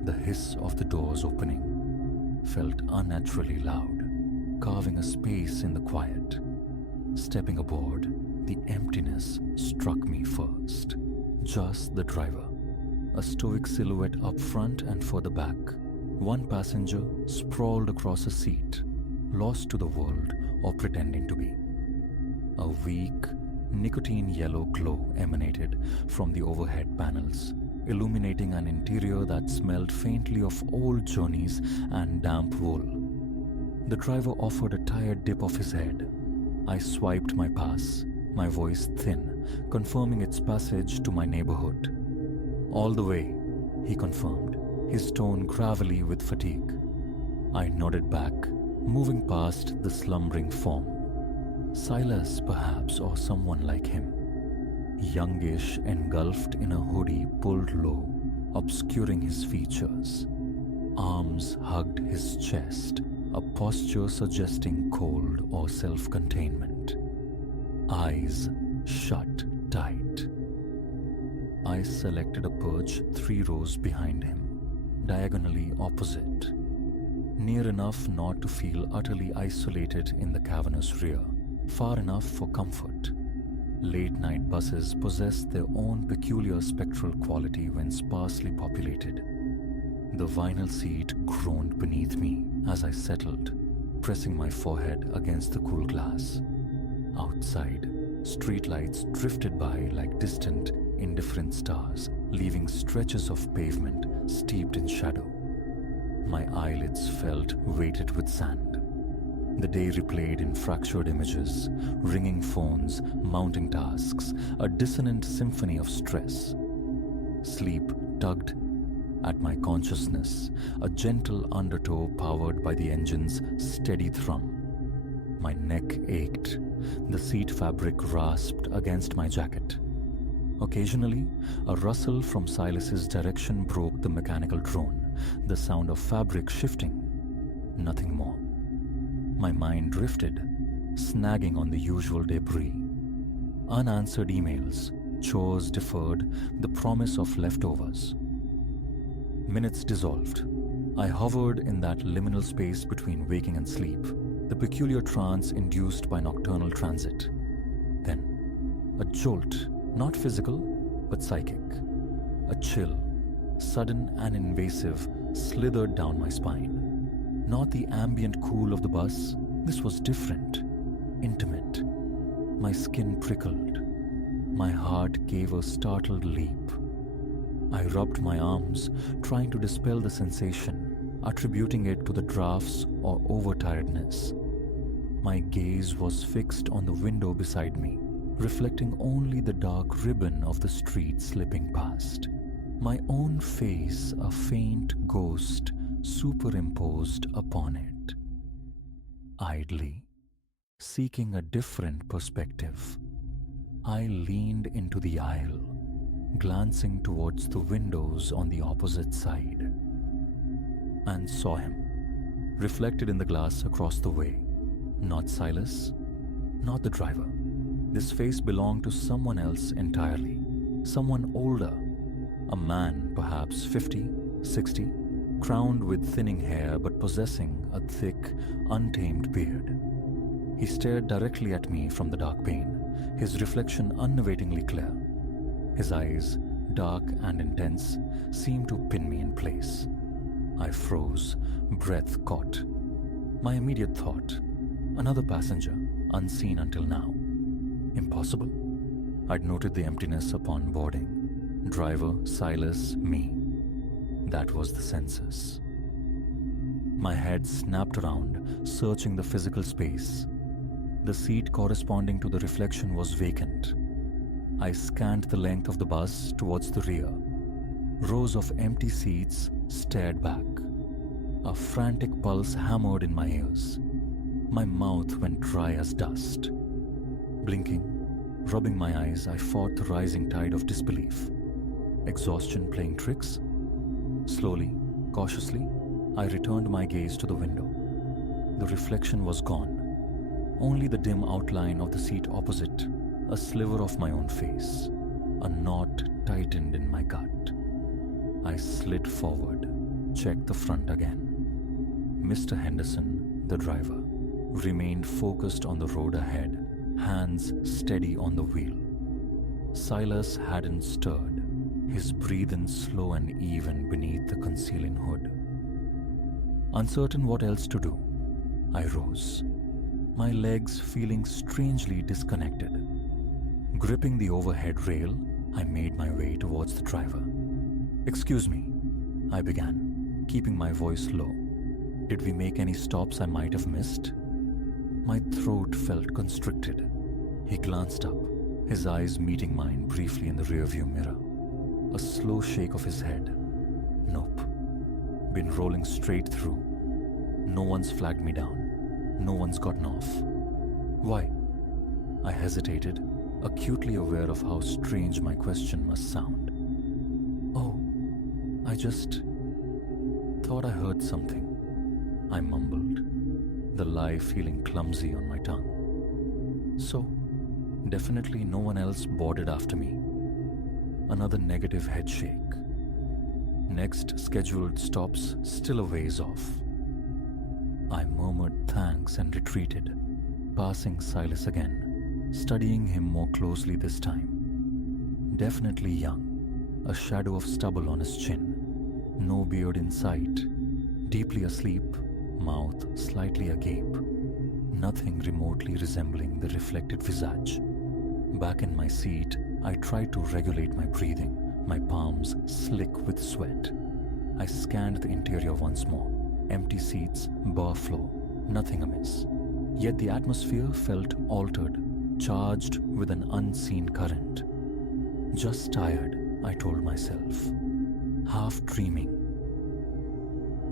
The hiss of the doors opening felt unnaturally loud, carving a space in the quiet. Stepping aboard, the emptiness struck me first. Just the driver, a stoic silhouette up front and further back. One passenger sprawled across a seat, lost to the world or pretending to be. A weak, nicotine yellow glow emanated from the overhead panels, illuminating an interior that smelled faintly of old journeys and damp wool. The driver offered a tired dip of his head. I swiped my pass, my voice thin, confirming its passage to my neighborhood. "All the way," he confirmed, his tone gravelly with fatigue. I nodded back, moving past the slumbering form. Silas, perhaps, or someone like him. Youngish, engulfed in a hoodie pulled low, obscuring his features. Arms hugged his chest, a posture suggesting cold or self-containment. Eyes shut tight. I selected a perch 3 rows behind him, diagonally opposite, near enough not to feel utterly isolated in the cavernous rear, far enough for comfort. Late-night buses possess their own peculiar spectral quality when sparsely populated. The vinyl seat groaned beneath me as I settled, pressing my forehead against the cool glass. Outside, streetlights drifted by like distant, indifferent stars, leaving stretches of pavement steeped in shadow. My eyelids felt weighted with sand. The day replayed in fractured images, ringing phones, mounting tasks, a dissonant symphony of stress. Sleep tugged at my consciousness, a gentle undertow powered by the engine's steady thrum. My neck ached, the seat fabric rasped against my jacket. Occasionally, a rustle from Silas's direction broke the mechanical drone, the sound of fabric shifting. Nothing more. My mind drifted, snagging on the usual debris. Unanswered emails, chores deferred, the promise of leftovers. Minutes dissolved. I hovered in that liminal space between waking and sleep, the peculiar trance induced by nocturnal transit. Then, a jolt, not physical, but psychic. A chill, sudden and invasive, slithered down my spine. Not the ambient cool of the bus, this was different, intimate. My skin prickled. My heart gave a startled leap. I rubbed my arms, trying to dispel the sensation, attributing it to the drafts or overtiredness. My gaze was fixed on the window beside me, reflecting only the dark ribbon of the street slipping past. My own face, a faint ghost, superimposed upon it. Idly, seeking a different perspective, I leaned into the aisle, glancing towards the windows on the opposite side, and saw him, reflected in the glass across the way. Not Silas, not the driver. This face belonged to someone else entirely, someone older, a man perhaps 50, 60, crowned with thinning hair but possessing a thick, untamed beard. He stared directly at me from the dark pane, his reflection unavailingly clear. His eyes, dark and intense, seemed to pin me in place. I froze, breath caught. My immediate thought, another passenger, unseen until now. Impossible. I'd noted the emptiness upon boarding. Driver, Silas, me. That was the census. My head snapped around, searching the physical space. The seat corresponding to the reflection was vacant. I scanned the length of the bus towards the rear. Rows of empty seats stared back. A frantic pulse hammered in my ears. My mouth went dry as dust. Blinking, rubbing my eyes, I fought the rising tide of disbelief. Exhaustion playing tricks? Slowly, cautiously, I returned my gaze to the window. The reflection was gone. Only the dim outline of the seat opposite, a sliver of my own face. A knot tightened in my gut. I slid forward, checked the front again. Mr. Henderson, the driver, remained focused on the road ahead, hands steady on the wheel. Silas hadn't stirred, his breathing slow and even beneath the concealing hood. Uncertain what else to do, I rose, my legs feeling strangely disconnected. Gripping the overhead rail, I made my way towards the driver. "Excuse me," I began, keeping my voice low. "Did we make any stops I might have missed?" My throat felt constricted. He glanced up, his eyes meeting mine briefly in the rearview mirror. A slow shake of his head. "Nope. Been rolling straight through. No one's flagged me down. No one's gotten off." "Why?" I hesitated, acutely aware of how strange my question must sound. "Oh, I just thought I heard something," I mumbled, the lie feeling clumsy on my tongue. So, definitely no one else boarded after me. Another negative headshake. Next scheduled stops still a ways off. I murmured thanks and retreated, passing Silas again, studying him more closely this time. Definitely young, a shadow of stubble on his chin, no beard in sight, deeply asleep, mouth slightly agape, nothing remotely resembling the reflected visage. Back in my seat, I tried to regulate my breathing, my palms slick with sweat. I scanned the interior once more. Empty seats, bar floor, nothing amiss. Yet the atmosphere felt altered, charged with an unseen current. Just tired, I told myself, half dreaming.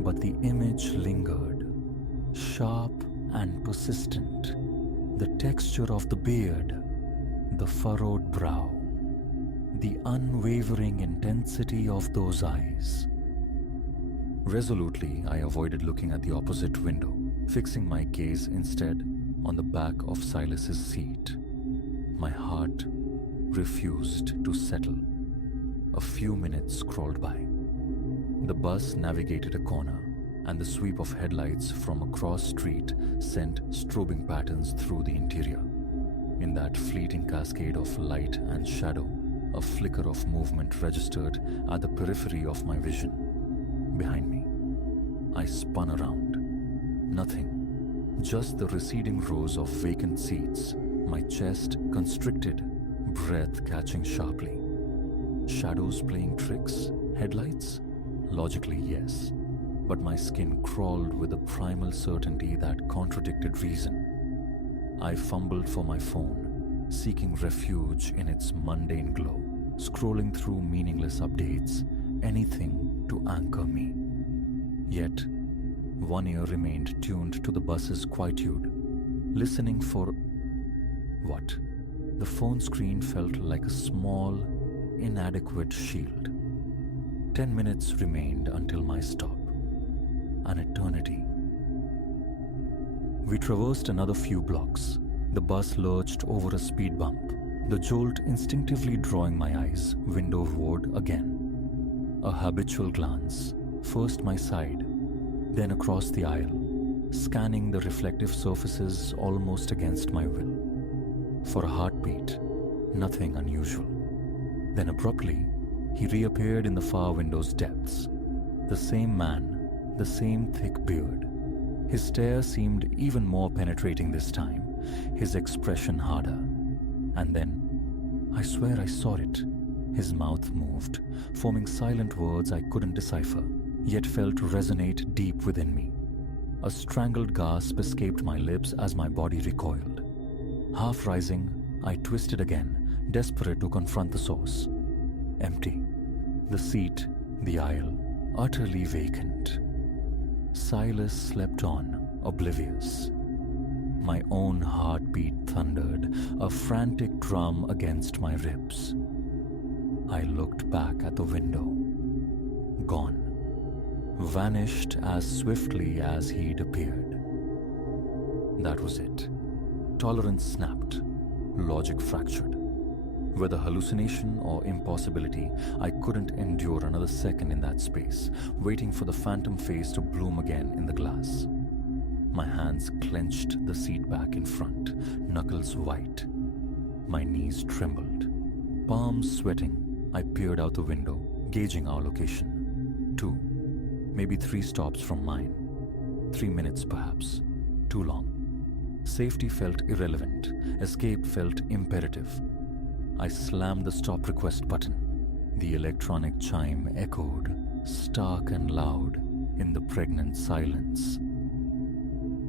But the image lingered, sharp and persistent. The texture of the beard, the furrowed brow, the unwavering intensity of those eyes. Resolutely, I avoided looking at the opposite window, fixing my gaze instead on the back of Silas's seat. My heart refused to settle. A few minutes crawled by. The bus navigated a corner, and the sweep of headlights from a cross street sent strobing patterns through the interior. In that fleeting cascade of light and shadow, a flicker of movement registered at the periphery of my vision. Behind me, I spun around. Nothing, just the receding rows of vacant seats, my chest constricted, breath catching sharply. Shadows playing tricks? Headlights? Logically, yes. But my skin crawled with a primal certainty that contradicted reason. I fumbled for my phone, seeking refuge in its mundane glow, scrolling through meaningless updates, anything to anchor me. Yet, one ear remained tuned to the bus's quietude, listening for what? The phone screen felt like a small, inadequate shield. 10 minutes remained until my stop. An eternity. We traversed another few blocks. The bus lurched over a speed bump, the jolt instinctively drawing my eyes windowward again. A habitual glance, first my side, then across the aisle, scanning the reflective surfaces almost against my will. For a heartbeat, nothing unusual. Then abruptly, he reappeared in the far window's depths. The same man, the same thick beard. His stare seemed even more penetrating this time, his expression harder. And then, I swear I saw it. His mouth moved, forming silent words I couldn't decipher, yet felt resonate deep within me. A strangled gasp escaped my lips as my body recoiled. Half rising, I twisted again, desperate to confront the source. Empty. The seat, the aisle, utterly vacant. Silas slept on, oblivious. My own heartbeat thundered, a frantic drum against my ribs. I looked back at the window. Gone. Vanished as swiftly as he'd appeared. That was it. Tolerance snapped. Logic fractured. Whether hallucination or impossibility, I couldn't endure another second in that space, waiting for the phantom face to bloom again in the glass. My hands clenched the seat back in front, knuckles white. My knees trembled. Palms sweating, I peered out the window, gauging our location. 2, maybe 3 stops from mine. 3 minutes perhaps. Too long. Safety felt irrelevant. Escape felt imperative. I slammed the stop request button. The electronic chime echoed, stark and loud, in the pregnant silence.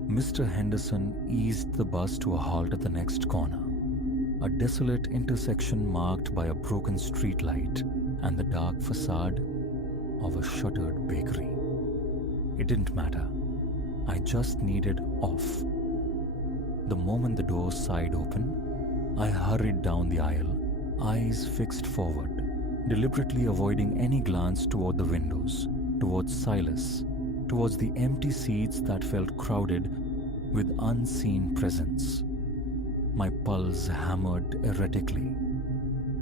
Mr. Henderson eased the bus to a halt at the next corner. A desolate intersection marked by a broken streetlight and the dark facade of a shuttered bakery. It didn't matter. I just needed off. The moment the door sighed open, I hurried down the aisle, eyes fixed forward, deliberately avoiding any glance toward the windows, towards Silas, towards the empty seats that felt crowded with unseen presence. My pulse hammered erratically.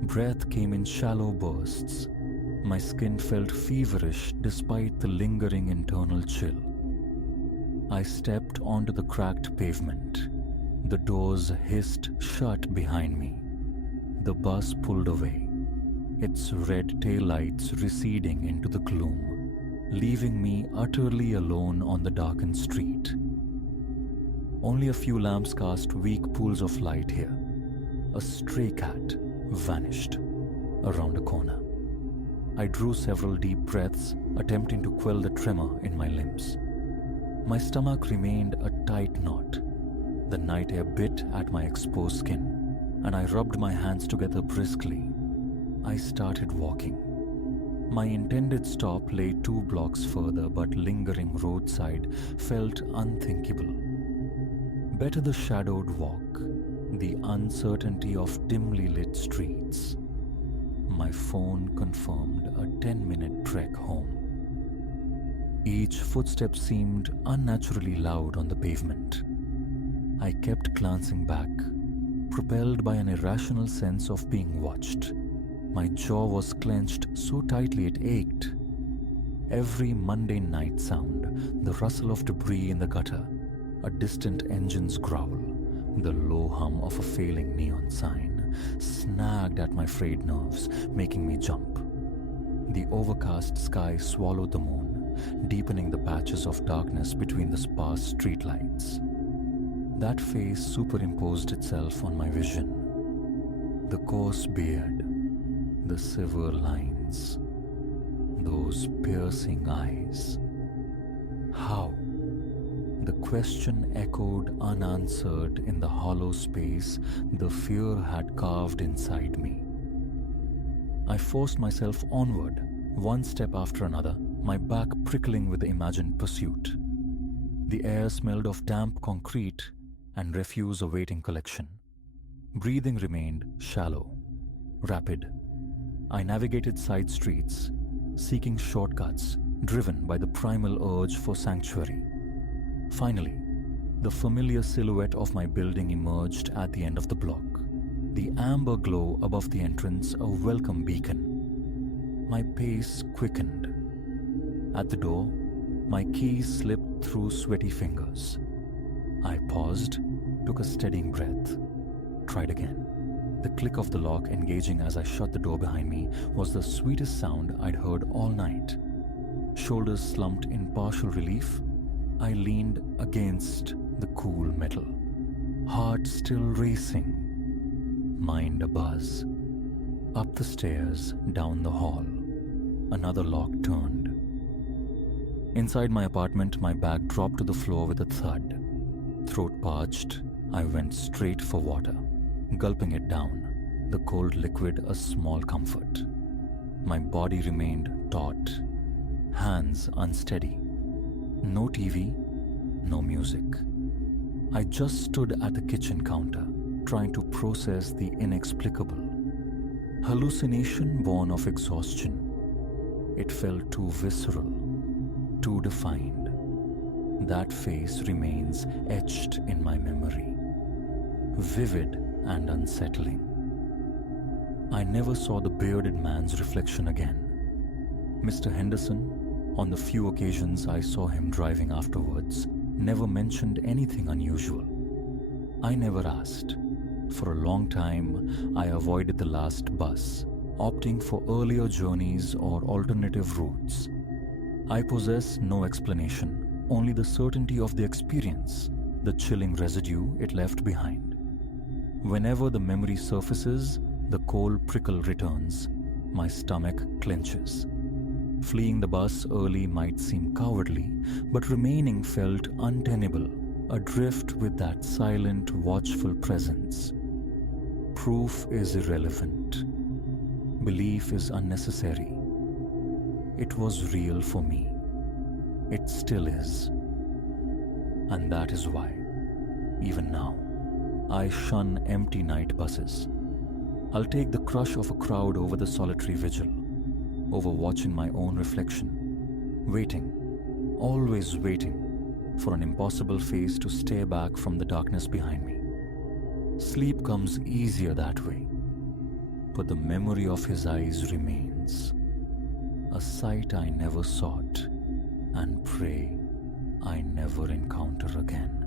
Breath came in shallow bursts. My skin felt feverish despite the lingering internal chill. I stepped onto the cracked pavement. The doors hissed shut behind me. The bus pulled away, its red taillights receding into the gloom, leaving me utterly alone on the darkened street. Only a few lamps cast weak pools of light here. A stray cat vanished around a corner. I drew several deep breaths, attempting to quell the tremor in my limbs. My stomach remained a tight knot. The night air bit at my exposed skin, and I rubbed my hands together briskly. I started walking. My intended stop lay 2 blocks further, but lingering roadside felt unthinkable. Better the shadowed walk, the uncertainty of dimly lit streets. My phone confirmed a 10-minute trek home. Each footstep seemed unnaturally loud on the pavement. I kept glancing back, propelled by an irrational sense of being watched. My jaw was clenched so tightly it ached. Every mundane night sound, the rustle of debris in the gutter, a distant engine's growl, the low hum of a failing neon sign, snagged at my frayed nerves, making me jump. The overcast sky swallowed the moon, deepening the patches of darkness between the sparse streetlights. That face superimposed itself on my vision. The coarse beard, The severe lines, those piercing eyes. How? The question echoed unanswered in the hollow space the fear had carved inside me. I forced myself onward, one step after another, my back prickling with the imagined pursuit. The air smelled of damp concrete and refuse awaiting collection. Breathing remained shallow, rapid. I navigated side streets, seeking shortcuts, driven by the primal urge for sanctuary. Finally, the familiar silhouette of my building emerged at the end of the block, the amber glow above the entrance a welcome beacon. My pace quickened. At the door, my keys slipped through sweaty fingers. I paused, took a steadying breath, tried again. The click of the lock engaging as I shut the door behind me was the sweetest sound I'd heard all night. Shoulders slumped in partial relief, I leaned against the cool metal. Heart still racing, mind abuzz. Up the stairs, down the hall. Another lock turned. Inside my apartment, my bag dropped to the floor with a thud. Throat parched, I went straight for water, gulping it down, the cold liquid a small comfort. My body remained taut, hands unsteady. No TV, no music. I just stood at the kitchen counter, trying to process the inexplicable. Hallucination born of exhaustion. It felt too visceral, too defined. That face remains etched in my memory, vivid and unsettling. I never saw the bearded man's reflection again. Mr. Henderson, on the few occasions I saw him driving afterwards, never mentioned anything unusual. I never asked. For a long time, I avoided the last bus, opting for earlier journeys or alternative routes. I possess no explanation, only the certainty of the experience, the chilling residue it left behind. Whenever the memory surfaces, the cold prickle returns, my stomach clenches. Fleeing the bus early might seem cowardly, but remaining felt untenable, adrift with that silent, watchful presence. Proof is irrelevant. Belief is unnecessary. It was real for me. It still is. And that is why, even now, I shun empty night buses. I'll take the crush of a crowd over the solitary vigil, over watching my own reflection, waiting, always waiting, for an impossible face to stare back from the darkness behind me. Sleep comes easier that way, but the memory of his eyes remains, a sight I never sought and pray I never encounter again.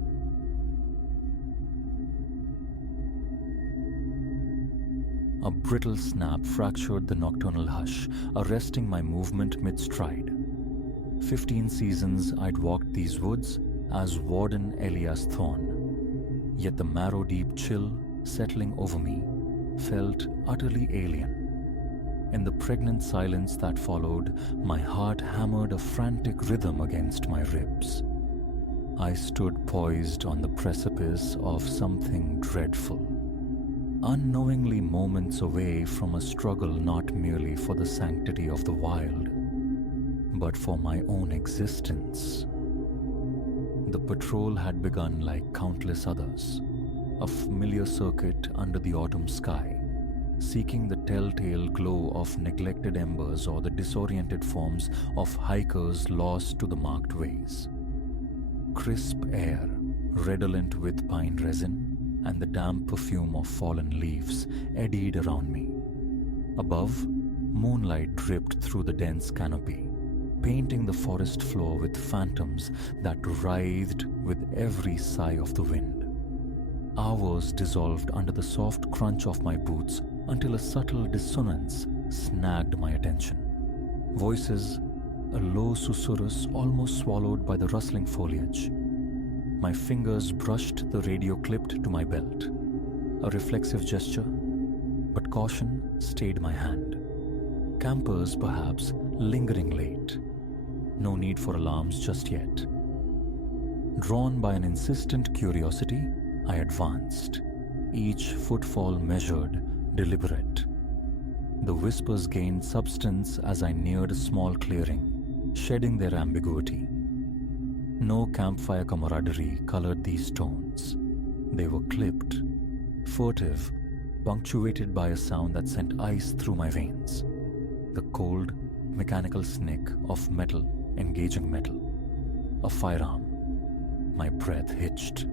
A brittle snap fractured the nocturnal hush, arresting my movement mid-stride. 15 seasons I'd walked these woods as Warden Elias Thorne, yet the marrow-deep chill settling over me felt utterly alien. In the pregnant silence that followed, my heart hammered a frantic rhythm against my ribs. I stood poised on the precipice of something dreadful, unknowingly moments away from a struggle not merely for the sanctity of the wild, but for my own existence. The patrol had begun like countless others, a familiar circuit under the autumn sky, seeking the telltale glow of neglected embers or the disoriented forms of hikers lost to the marked ways. Crisp air, redolent with pine resin, and the damp perfume of fallen leaves eddied around me. Above, moonlight dripped through the dense canopy, painting the forest floor with phantoms that writhed with every sigh of the wind. Hours dissolved under the soft crunch of my boots until a subtle dissonance snagged my attention. Voices, a low susurrus almost swallowed by the rustling foliage. My fingers brushed the radio clipped to my belt. A reflexive gesture, but caution stayed my hand. Campers perhaps lingering late. No need for alarms just yet. Drawn by an insistent curiosity, I advanced, each footfall measured, deliberate. The whispers gained substance as I neared a small clearing, shedding their ambiguity. No campfire camaraderie colored these tones. They were clipped, furtive, punctuated by a sound that sent ice through my veins. The cold, mechanical snick of metal engaging metal. A firearm. My breath hitched.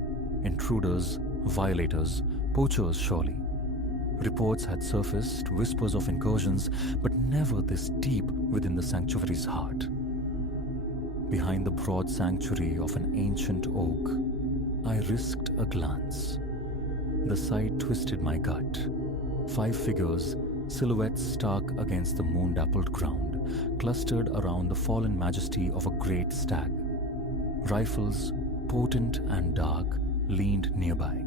Intruders, violators, poachers surely. Reports had surfaced, whispers of incursions, but never this deep within the sanctuary's heart. Behind the broad sanctuary of an ancient oak, I risked a glance. The sight twisted my gut. 5 figures, silhouettes stark against the moon-dappled ground, clustered around the fallen majesty of a great stag. Rifles, potent and dark, leaned nearby.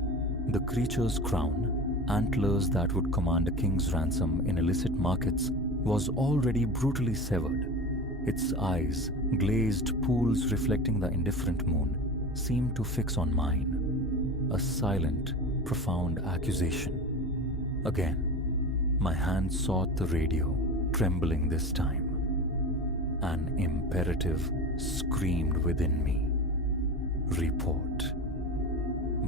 The creature's crown, antlers that would command a king's ransom in illicit markets, was already brutally severed. Its eyes, glazed pools reflecting the indifferent moon, seemed to fix on mine. A silent, profound accusation. Again, my hand sought the radio, trembling this time. An imperative screamed within me. Report.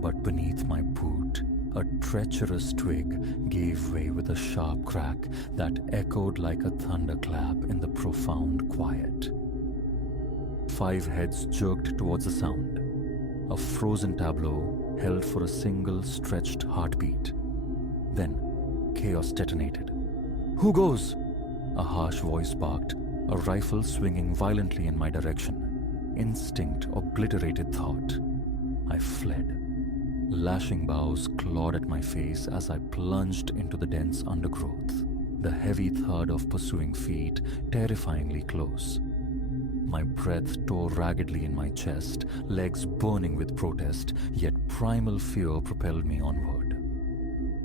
But beneath my boot, a treacherous twig gave way with a sharp crack that echoed like a thunderclap in the profound quiet. 5 heads jerked towards the sound. A frozen tableau held for a single stretched heartbeat. Then chaos detonated. "Who goes?" A harsh voice barked, a rifle swinging violently in my direction. Instinct obliterated thought. I fled. Lashing boughs clawed at my face as I plunged into the dense undergrowth, the heavy thud of pursuing feet terrifyingly close. My breath tore raggedly in my chest, legs burning with protest, yet primal fear propelled me onward.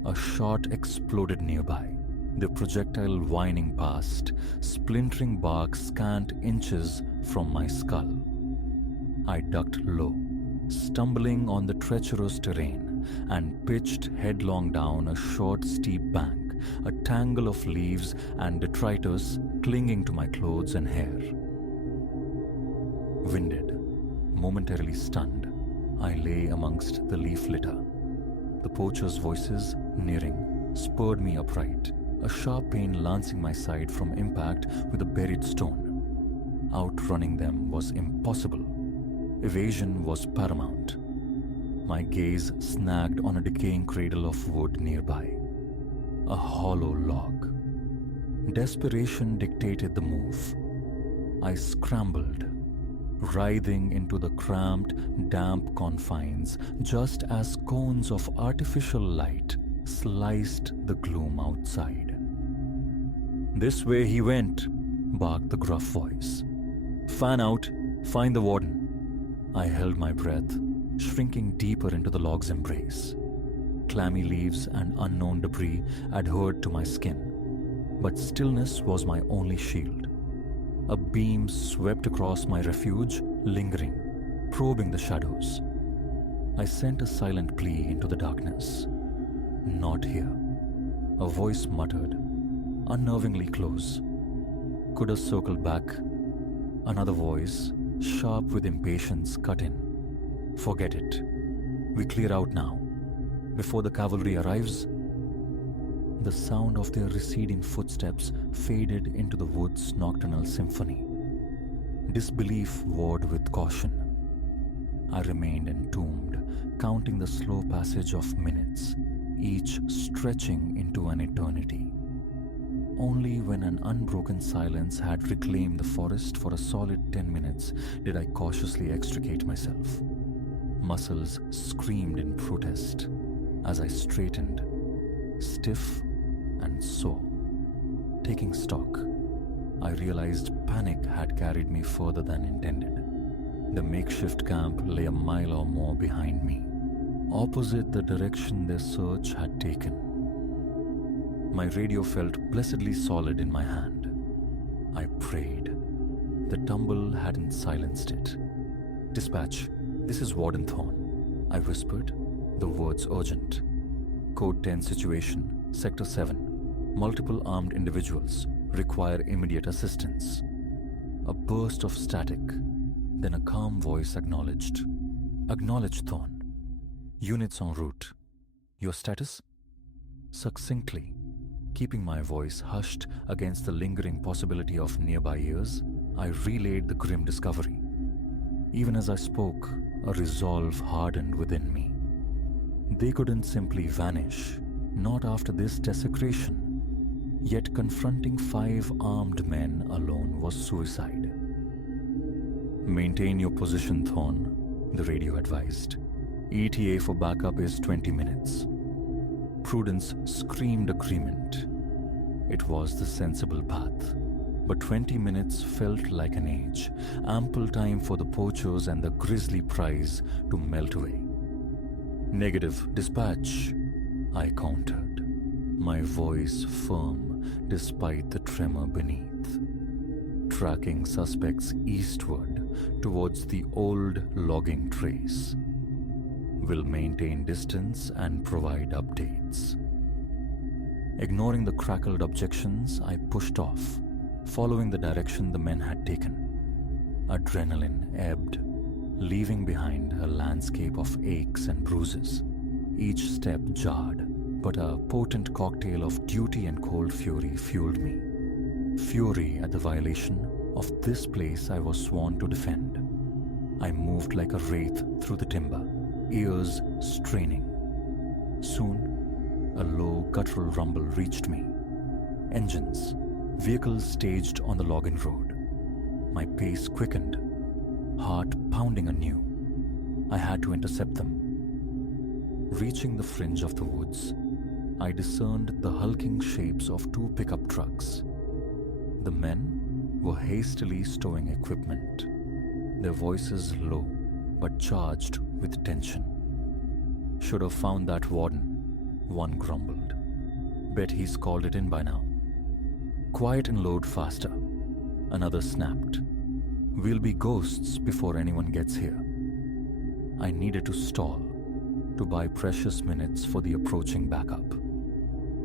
A shot exploded nearby, the projectile whining past, splintering bark scant inches from my skull. I ducked low, stumbling on the treacherous terrain, and pitched headlong down a short, steep bank, a tangle of leaves and detritus clinging to my clothes and hair. Winded, momentarily stunned, I lay amongst the leaf litter. The poachers' voices, nearing, spurred me upright, a sharp pain lancing my side from impact with a buried stone. Outrunning them was impossible. Evasion was paramount. My gaze snagged on a decaying cradle of wood nearby. A hollow log. Desperation dictated the move. I scrambled, writhing into the cramped, damp confines just as cones of artificial light sliced the gloom outside. "This way he went," barked the gruff voice. "Fan out, find the warden." I held my breath, shrinking deeper into the log's embrace. Clammy leaves and unknown debris adhered to my skin, but stillness was my only shield. A beam swept across my refuge, lingering, probing the shadows. I sent a silent plea into the darkness. "Not here." A voice muttered, unnervingly close. Could I circle back? Another voice, sharp with impatience, cut in. "Forget it. We clear out now. Before the cavalry arrives." The sound of their receding footsteps faded into the wood's nocturnal symphony. Disbelief warred with caution. I remained entombed, counting the slow passage of minutes, each stretching into an eternity. Only when an unbroken silence had reclaimed the forest for a solid 10 minutes did I cautiously extricate myself. Muscles screamed in protest as I straightened, stiff and sore. Taking stock, I realized panic had carried me further than intended. The makeshift camp lay a mile or more behind me, opposite the direction their search had taken. My radio felt blessedly solid in my hand. I prayed. The tumble hadn't silenced it. "Dispatch, this is Warden Thorne," I whispered, the words urgent. "Code 10 situation, Sector 7. Multiple armed individuals require immediate assistance." A burst of static, then a calm voice acknowledged. "Acknowledged, Thorne. Units en route. Your status?" Succinctly, keeping my voice hushed against the lingering possibility of nearby ears, I relayed the grim discovery. Even as I spoke, a resolve hardened within me. They couldn't simply vanish, not after this desecration. Yet confronting 5 armed men alone was suicide. "Maintain your position, Thorne," the radio advised. "ETA for backup is 20 minutes. Prudence screamed agreement. It was the sensible path. But 20 minutes felt like an age, ample time for the poachers and the grisly prize to melt away. "Negative, dispatch," I countered, my voice firm despite the tremor beneath. "Tracking suspects eastward towards the old logging trace. Will maintain distance and provide updates." Ignoring the crackled objections, I pushed off, following the direction the men had taken. Adrenaline ebbed, leaving behind a landscape of aches and bruises. Each step jarred, but a potent cocktail of duty and cold fury fueled me. Fury at the violation of this place I was sworn to defend. I moved like a wraith through the timber, ears straining. Soon, a low guttural rumble reached me. Engines, vehicles staged on the logging road. My pace quickened, heart pounding anew. I had to intercept them. Reaching the fringe of the woods, I discerned the hulking shapes of 2 pickup trucks. The men were hastily stowing equipment, their voices low but charged with tension. "Should have found that warden," one grumbled. "Bet he's called it in by now." "Quiet and load faster," another snapped. "We'll be ghosts before anyone gets here." I needed to stall, to buy precious minutes for the approaching backup.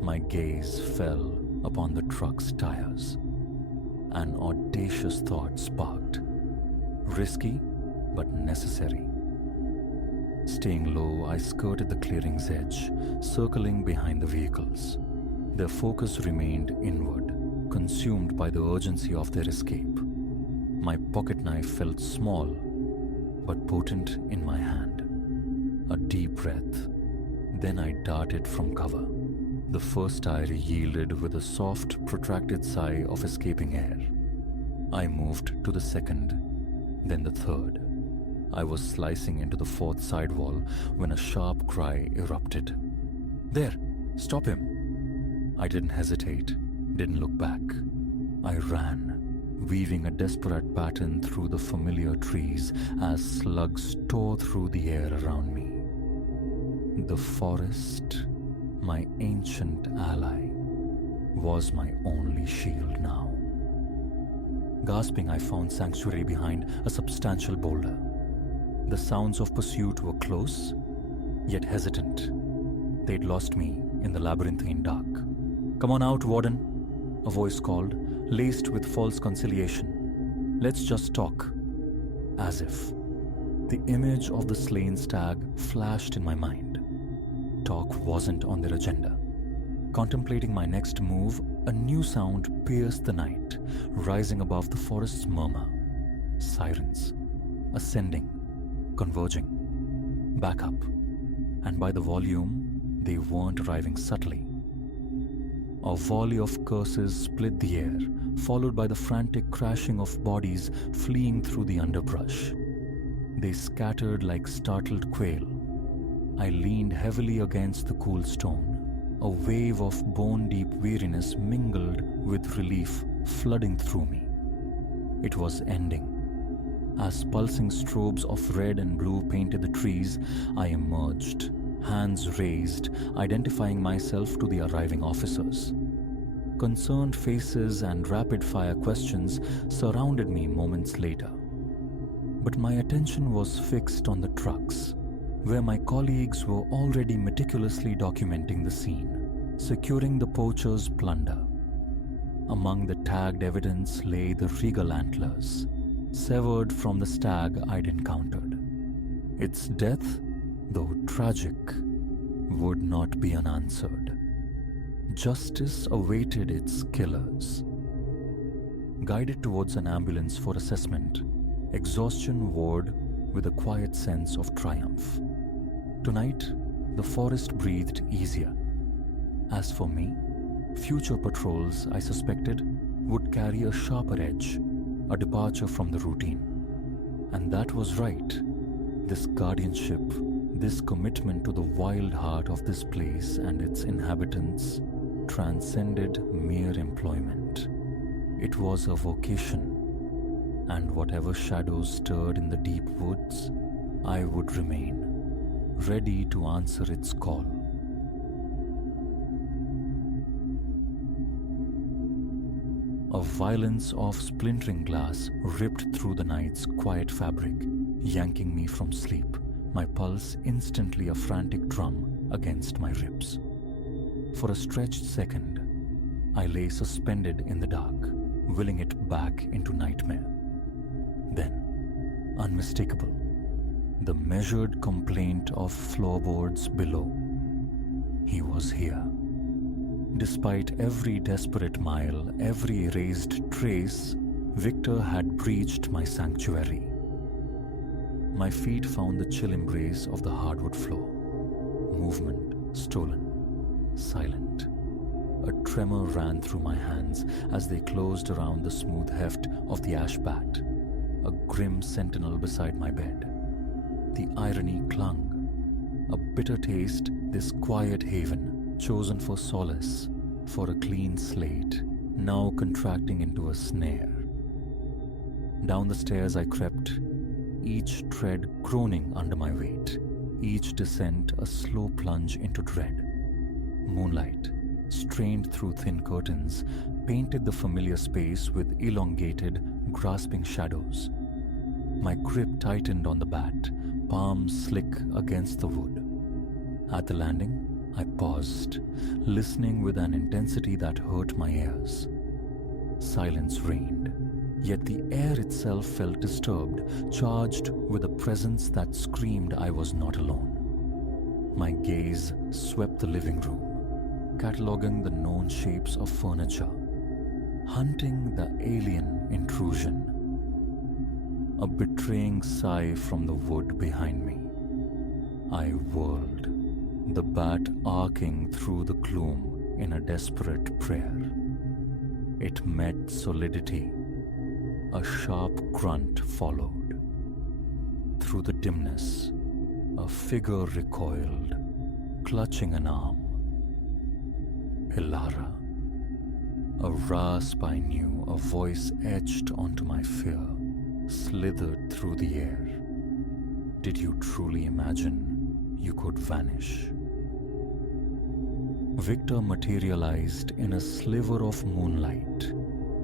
My gaze fell upon the truck's tires. An audacious thought sparked. Risky, but necessary. Staying low, I skirted the clearing's edge, circling behind the vehicles. Their focus remained inward, consumed by the urgency of their escape. My pocket knife felt small, but potent in my hand. A deep breath, then I darted from cover. The first tire yielded with a soft, protracted sigh of escaping air. I moved to the second, then the third. I was slicing into the 4th sidewall when a sharp cry erupted. "There! Stop him!" I didn't hesitate, didn't look back. I ran, weaving a desperate pattern through the familiar trees as slugs tore through the air around me. The forest, my ancient ally, was my only shield now. Gasping, I found sanctuary behind a substantial boulder. The sounds of pursuit were close, yet hesitant. They'd lost me in the labyrinthine dark. "Come on out, Warden," a voice called, laced with false conciliation. "Let's just talk." As if the image of the slain stag flashed in my mind. Talk wasn't on their agenda. Contemplating my next move, a new sound pierced the night, rising above the forest's murmur. Sirens, ascending, converging, back up, and by the volume, they weren't arriving subtly. A volley of curses split the air, followed by the frantic crashing of bodies fleeing through the underbrush. They scattered like startled quail. I leaned heavily against the cool stone. A wave of bone-deep weariness mingled with relief flooding through me. It was ending. As pulsing strobes of red and blue painted the trees, I emerged, hands raised, identifying myself to the arriving officers. Concerned faces and rapid-fire questions surrounded me moments later. But my attention was fixed on the trucks, where my colleagues were already meticulously documenting the scene, securing the poacher's plunder. Among the tagged evidence lay the regal antlers, severed from the stag I'd encountered. Its death, though tragic, would not be unanswered. Justice awaited its killers. Guided towards an ambulance for assessment, exhaustion warred with a quiet sense of triumph. Tonight, the forest breathed easier. As for me, future patrols, I suspected, would carry a sharper edge, a departure from the routine. And that was right. This guardianship, this commitment to the wild heart of this place and its inhabitants transcended mere employment. It was a vocation, and whatever shadows stirred in the deep woods, I would remain, ready to answer its call. A violence of splintering glass ripped through the night's quiet fabric, yanking me from sleep, my pulse instantly a frantic drum against my ribs. For a stretched second, I lay suspended in the dark, willing it back into nightmare. Then, unmistakable, the measured complaint of floorboards below. He was here. Despite every desperate mile, every erased trace, Victor had breached my sanctuary. My feet found the chill embrace of the hardwood floor. Movement stolen, silent. A tremor ran through my hands as they closed around the smooth heft of the ash bat, a grim sentinel beside my bed. The irony clung. A bitter taste, this quiet haven, chosen for solace, for a clean slate, now contracting into a snare. Down the stairs I crept, each tread groaning under my weight, each descent a slow plunge into dread. Moonlight, strained through thin curtains, painted the familiar space with elongated, grasping shadows. My grip tightened on the bat, palms slick against the wood. At the landing, I paused, listening with an intensity that hurt my ears. Silence reigned, yet the air itself felt disturbed, charged with a presence that screamed I was not alone. My gaze swept the living room, cataloguing the known shapes of furniture, hunting the alien intrusion. A betraying sigh from the wood behind me. I whirled, the bat arcing through the gloom in a desperate prayer. It met solidity. A sharp grunt followed. Through the dimness, a figure recoiled, clutching an arm. Ilara. A rasp I knew, a voice etched onto my fear, slithered through the air. Did you truly imagine you could vanish? Victor materialized in a sliver of moonlight,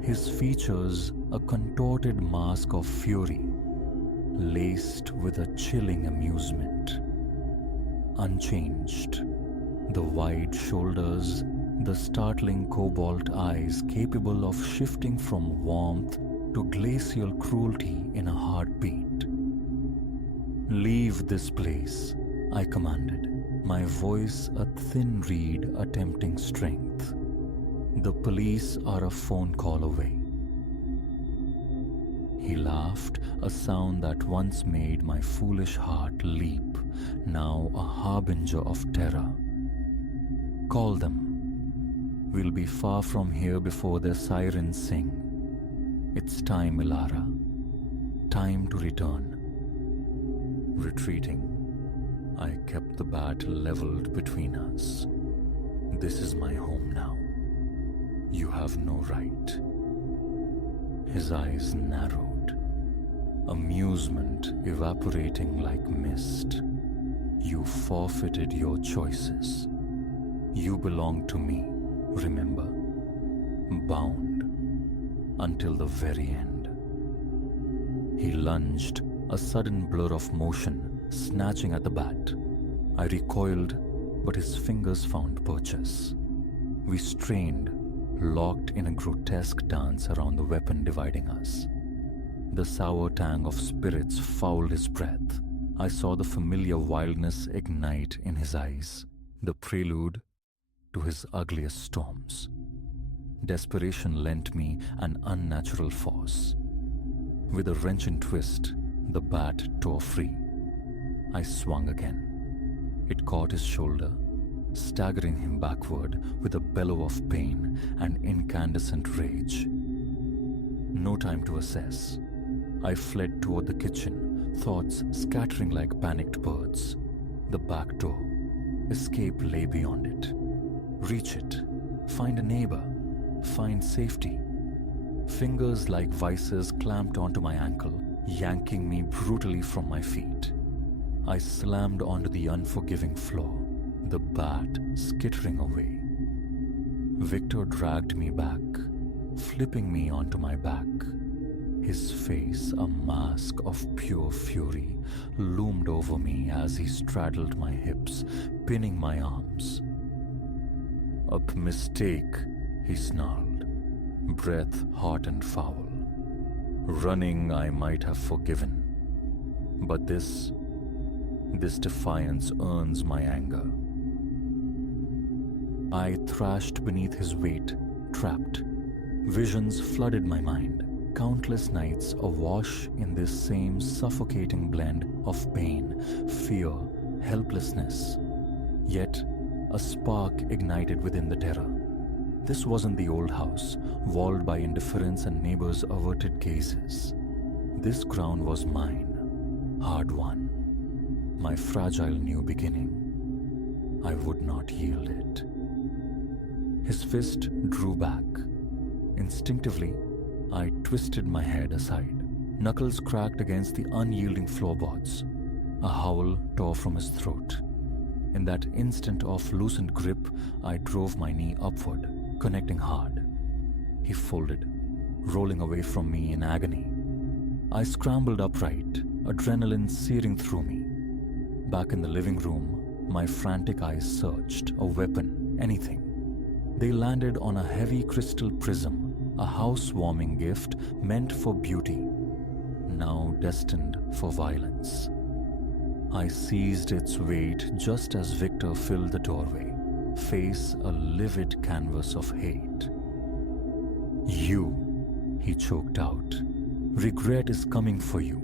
his features a contorted mask of fury, laced with a chilling amusement. Unchanged, the wide shoulders, the startling cobalt eyes capable of shifting from warmth to glacial cruelty in a heartbeat. Leave this place, I commanded, my voice a thin reed attempting strength. The police are a phone call away. He laughed, a sound that once made my foolish heart leap, now a harbinger of terror. Call them. We'll be far from here before their sirens sing. It's time, Ilara. Time to return. Retreating, I kept the bat leveled between us. This is my home now. You have no right. His eyes narrowed, amusement evaporating like mist. You forfeited your choices. You belong to me, remember? bound, until the very end. He lunged, a sudden blur of motion, snatching at the bat. I recoiled, but his fingers found purchase. We strained, locked in a grotesque dance around the weapon dividing us. The sour tang of spirits fouled his breath. I saw the familiar wildness ignite in his eyes, the prelude to his ugliest storms. Desperation lent me an unnatural force. With a wrenching twist, the bat tore free. I swung again. It caught his shoulder, staggering him backward with a bellow of pain and incandescent rage. No time to assess. I fled toward the kitchen, thoughts scattering like panicked birds. The back door. Escape lay beyond it. Reach it. Find a neighbor. Find safety. Fingers like vices clamped onto my ankle, yanking me brutally from my feet. I slammed onto the unforgiving floor, the bat skittering away. Victor dragged me back, flipping me onto my back. His face, a mask of pure fury, loomed over me as he straddled my hips, pinning my arms. "A mistake," he snarled, breath hot and foul. "Running I might have forgiven, but this defiance earns my anger." I thrashed beneath his weight, trapped. Visions flooded my mind, countless nights awash in this same suffocating blend of pain, fear, helplessness. Yet, a spark ignited within the terror. This wasn't the old house, walled by indifference and neighbors' averted gazes. This ground was mine, hard-won, my fragile new beginning. I would not yield it. His fist drew back. Instinctively, I twisted my head aside. Knuckles cracked against the unyielding floorboards. A howl tore from his throat. In that instant of loosened grip, I drove my knee upward, connecting hard. He folded, rolling away from me in agony. I scrambled upright, adrenaline searing through me. Back in the living room, my frantic eyes searched, a weapon, anything. They landed on a heavy crystal prism, a housewarming gift meant for beauty, now destined for violence. I seized its weight just as Victor filled the doorway, face a livid canvas of hate. "You," he choked out. "Regret is coming for you."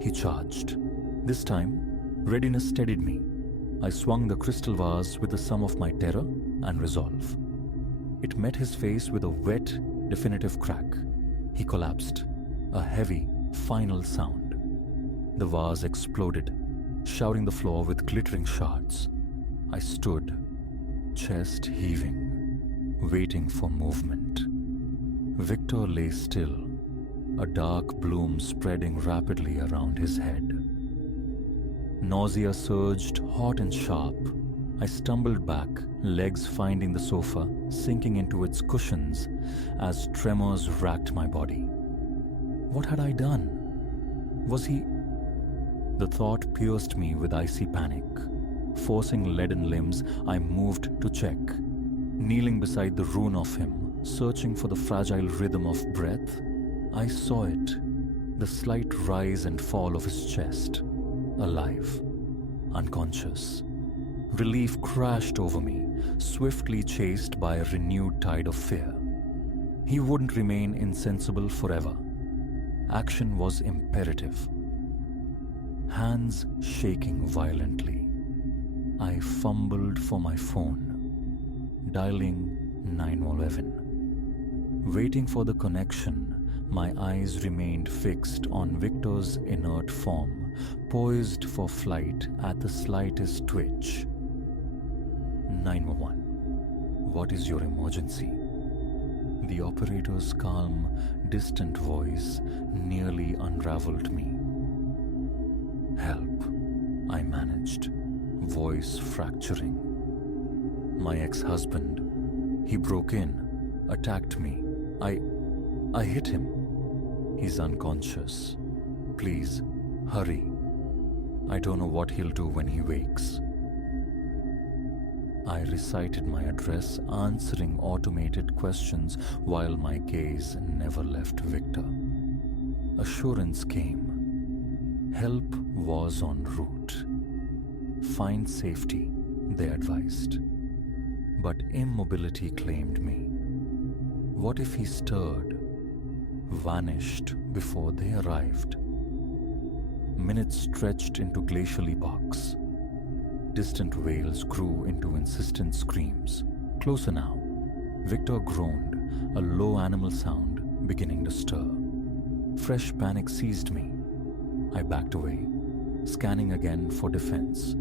He charged. This time, readiness steadied me. I swung the crystal vase with the sum of my terror and resolve. It met his face with a wet, definitive crack. He collapsed, a heavy, final sound. The vase exploded, shouting the floor with glittering shards. I stood, chest heaving, waiting for movement. Victor lay still, a dark bloom spreading rapidly around his head. Nausea surged, hot and sharp. I stumbled back, legs finding the sofa, sinking into its cushions as tremors racked my body. What had I done? Was he... The thought pierced me with icy panic. Forcing leaden limbs, I moved to check. Kneeling beside the ruin of him, searching for the fragile rhythm of breath, I saw it, the slight rise and fall of his chest. Alive, unconscious. Relief crashed over me, swiftly chased by a renewed tide of fear. He wouldn't remain insensible forever. Action was imperative. Hands shaking violently, I fumbled for my phone, dialing 911. Waiting for the connection, my eyes remained fixed on Victor's inert form, poised for flight at the slightest twitch. 911. What is your emergency? The operator's calm, distant voice nearly unraveled me. Help, I managed, voice fracturing. My ex-husband, he broke in, attacked me. I hit him. He's unconscious. Please, hurry. I don't know what he'll do when he wakes. I recited my address, answering automated questions while my gaze never left Victor. Assurance came. Help was en route. Find safety, they advised. But immobility claimed me. What if he stirred, vanished before they arrived? Minutes stretched into glacial epochs. Distant wails grew into insistent screams. Closer now. Victor groaned, a low animal sound beginning to stir. Fresh panic seized me. I backed away, scanning again for defense.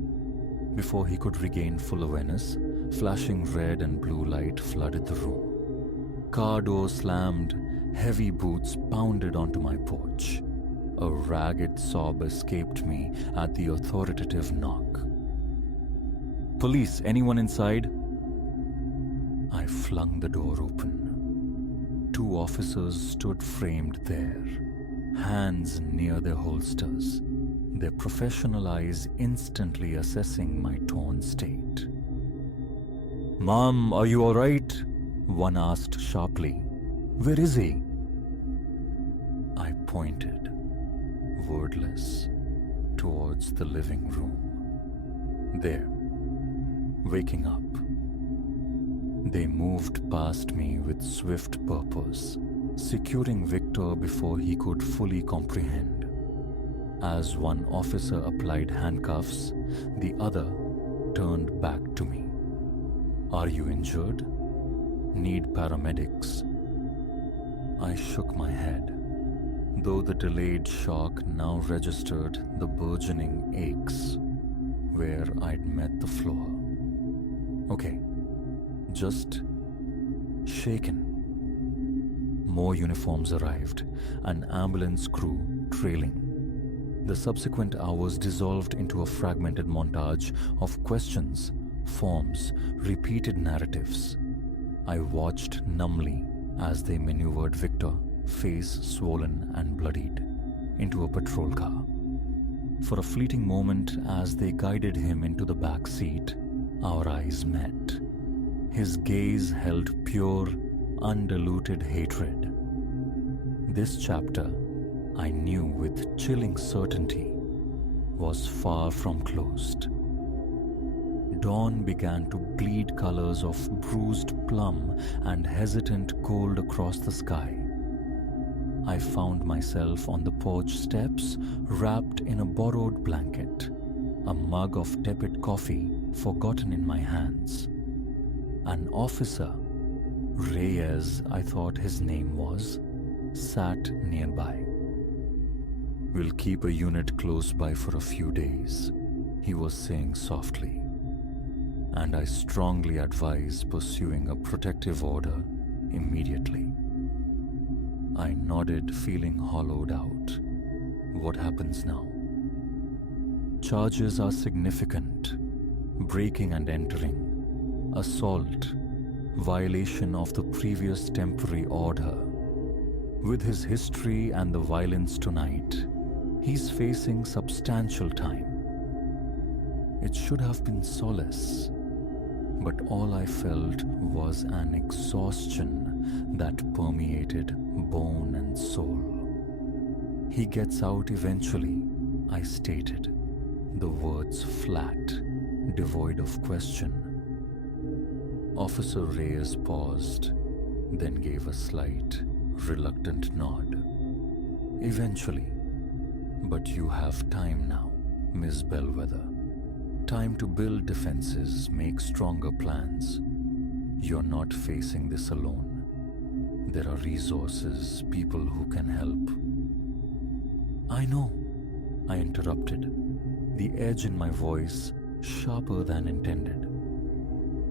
Before he could regain full awareness, flashing red and blue light flooded the room. Car door slammed, heavy boots pounded onto my porch. A ragged sob escaped me at the authoritative knock. "Police, anyone inside?" I flung the door open. 2 officers stood framed there, hands near their holsters, their professional eyes instantly assessing my torn state. "Mom, are you all right?" one asked sharply. "Where is he?" I pointed, wordless, towards the living room. There, waking up. They moved past me with swift purpose, securing Victor before he could fully comprehend. As one officer applied handcuffs, the other turned back to me. "Are you injured? Need paramedics?" I shook my head, though the delayed shock now registered the burgeoning aches where I'd met the floor. Okay, just shaken. More uniforms arrived, an ambulance crew trailing. The subsequent hours dissolved into a fragmented montage of questions, forms, repeated narratives. I watched numbly as they maneuvered Victor, face swollen and bloodied, into a patrol car. For a fleeting moment, as they guided him into the back seat, our eyes met. His gaze held pure, undiluted hatred. This chapter, I knew with chilling certainty, was far from closed. Dawn began to bleed colors of bruised plum and hesitant cold across the sky. I found myself on the porch steps, wrapped in a borrowed blanket, a mug of tepid coffee forgotten in my hands. An officer, Reyes I thought his name was, sat nearby. "We'll keep a unit close by for a few days," he was saying softly. "And I strongly advise pursuing a protective order immediately." I nodded, feeling hollowed out. What happens now? Charges are significant: breaking and entering, assault, violation of the previous temporary order. With his history and the violence tonight, he's facing substantial time. It should have been solace, but all I felt was an exhaustion that permeated bone and soul. "He gets out eventually," I stated, the words flat, devoid of question. Officer Reyes paused, then gave a slight, reluctant nod. "Eventually. But you have time now, Miss Bellwether. Time to build defenses, make stronger plans. You're not facing this alone. There are resources, people who can help." "I know," I interrupted, the edge in my voice sharper than intended.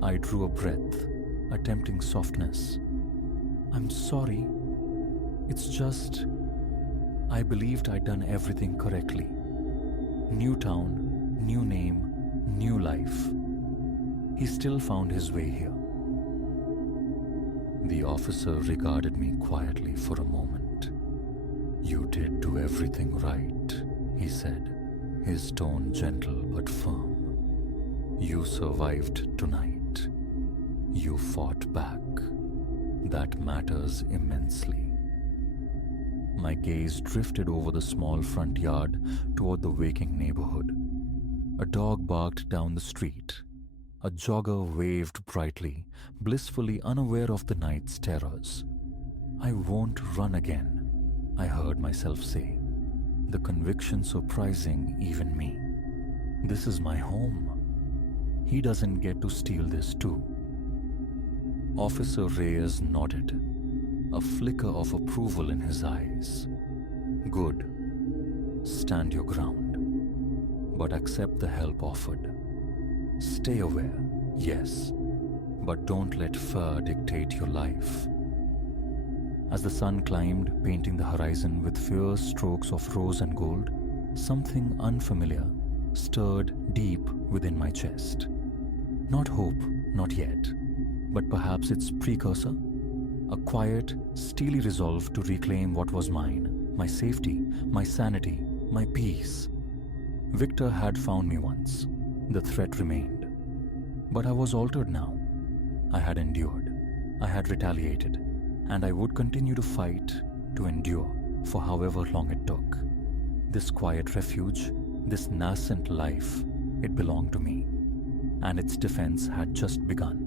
I drew a breath, attempting softness. "I'm sorry. It's just, I believed I'd done everything correctly. New town, new name, new life. He still found his way here." The officer regarded me quietly for a moment. "You did do everything right," he said, his tone gentle but firm. "You survived tonight. You fought back. That matters immensely." My gaze drifted over the small front yard toward the waking neighborhood. A dog barked down the street. A jogger waved brightly, blissfully unaware of the night's terrors. "I won't run again," I heard myself say, the conviction surprising even me. This is my home. He doesn't get to steal this too. Officer Reyes nodded, a flicker of approval in his eyes. "Good. Stand your ground, but accept the help offered. Stay aware, yes, but don't let fear dictate your life." As the sun climbed, painting the horizon with fierce strokes of rose and gold, something unfamiliar stirred deep within my chest. Not hope, not yet, but perhaps its precursor. A quiet, steely resolve to reclaim what was mine, my safety, my sanity, my peace. Victor had found me once. The threat remained. But I was altered now. I had endured. I had retaliated. And I would continue to fight, to endure, for however long it took. This quiet refuge, this nascent life, it belonged to me. And its defense had just begun.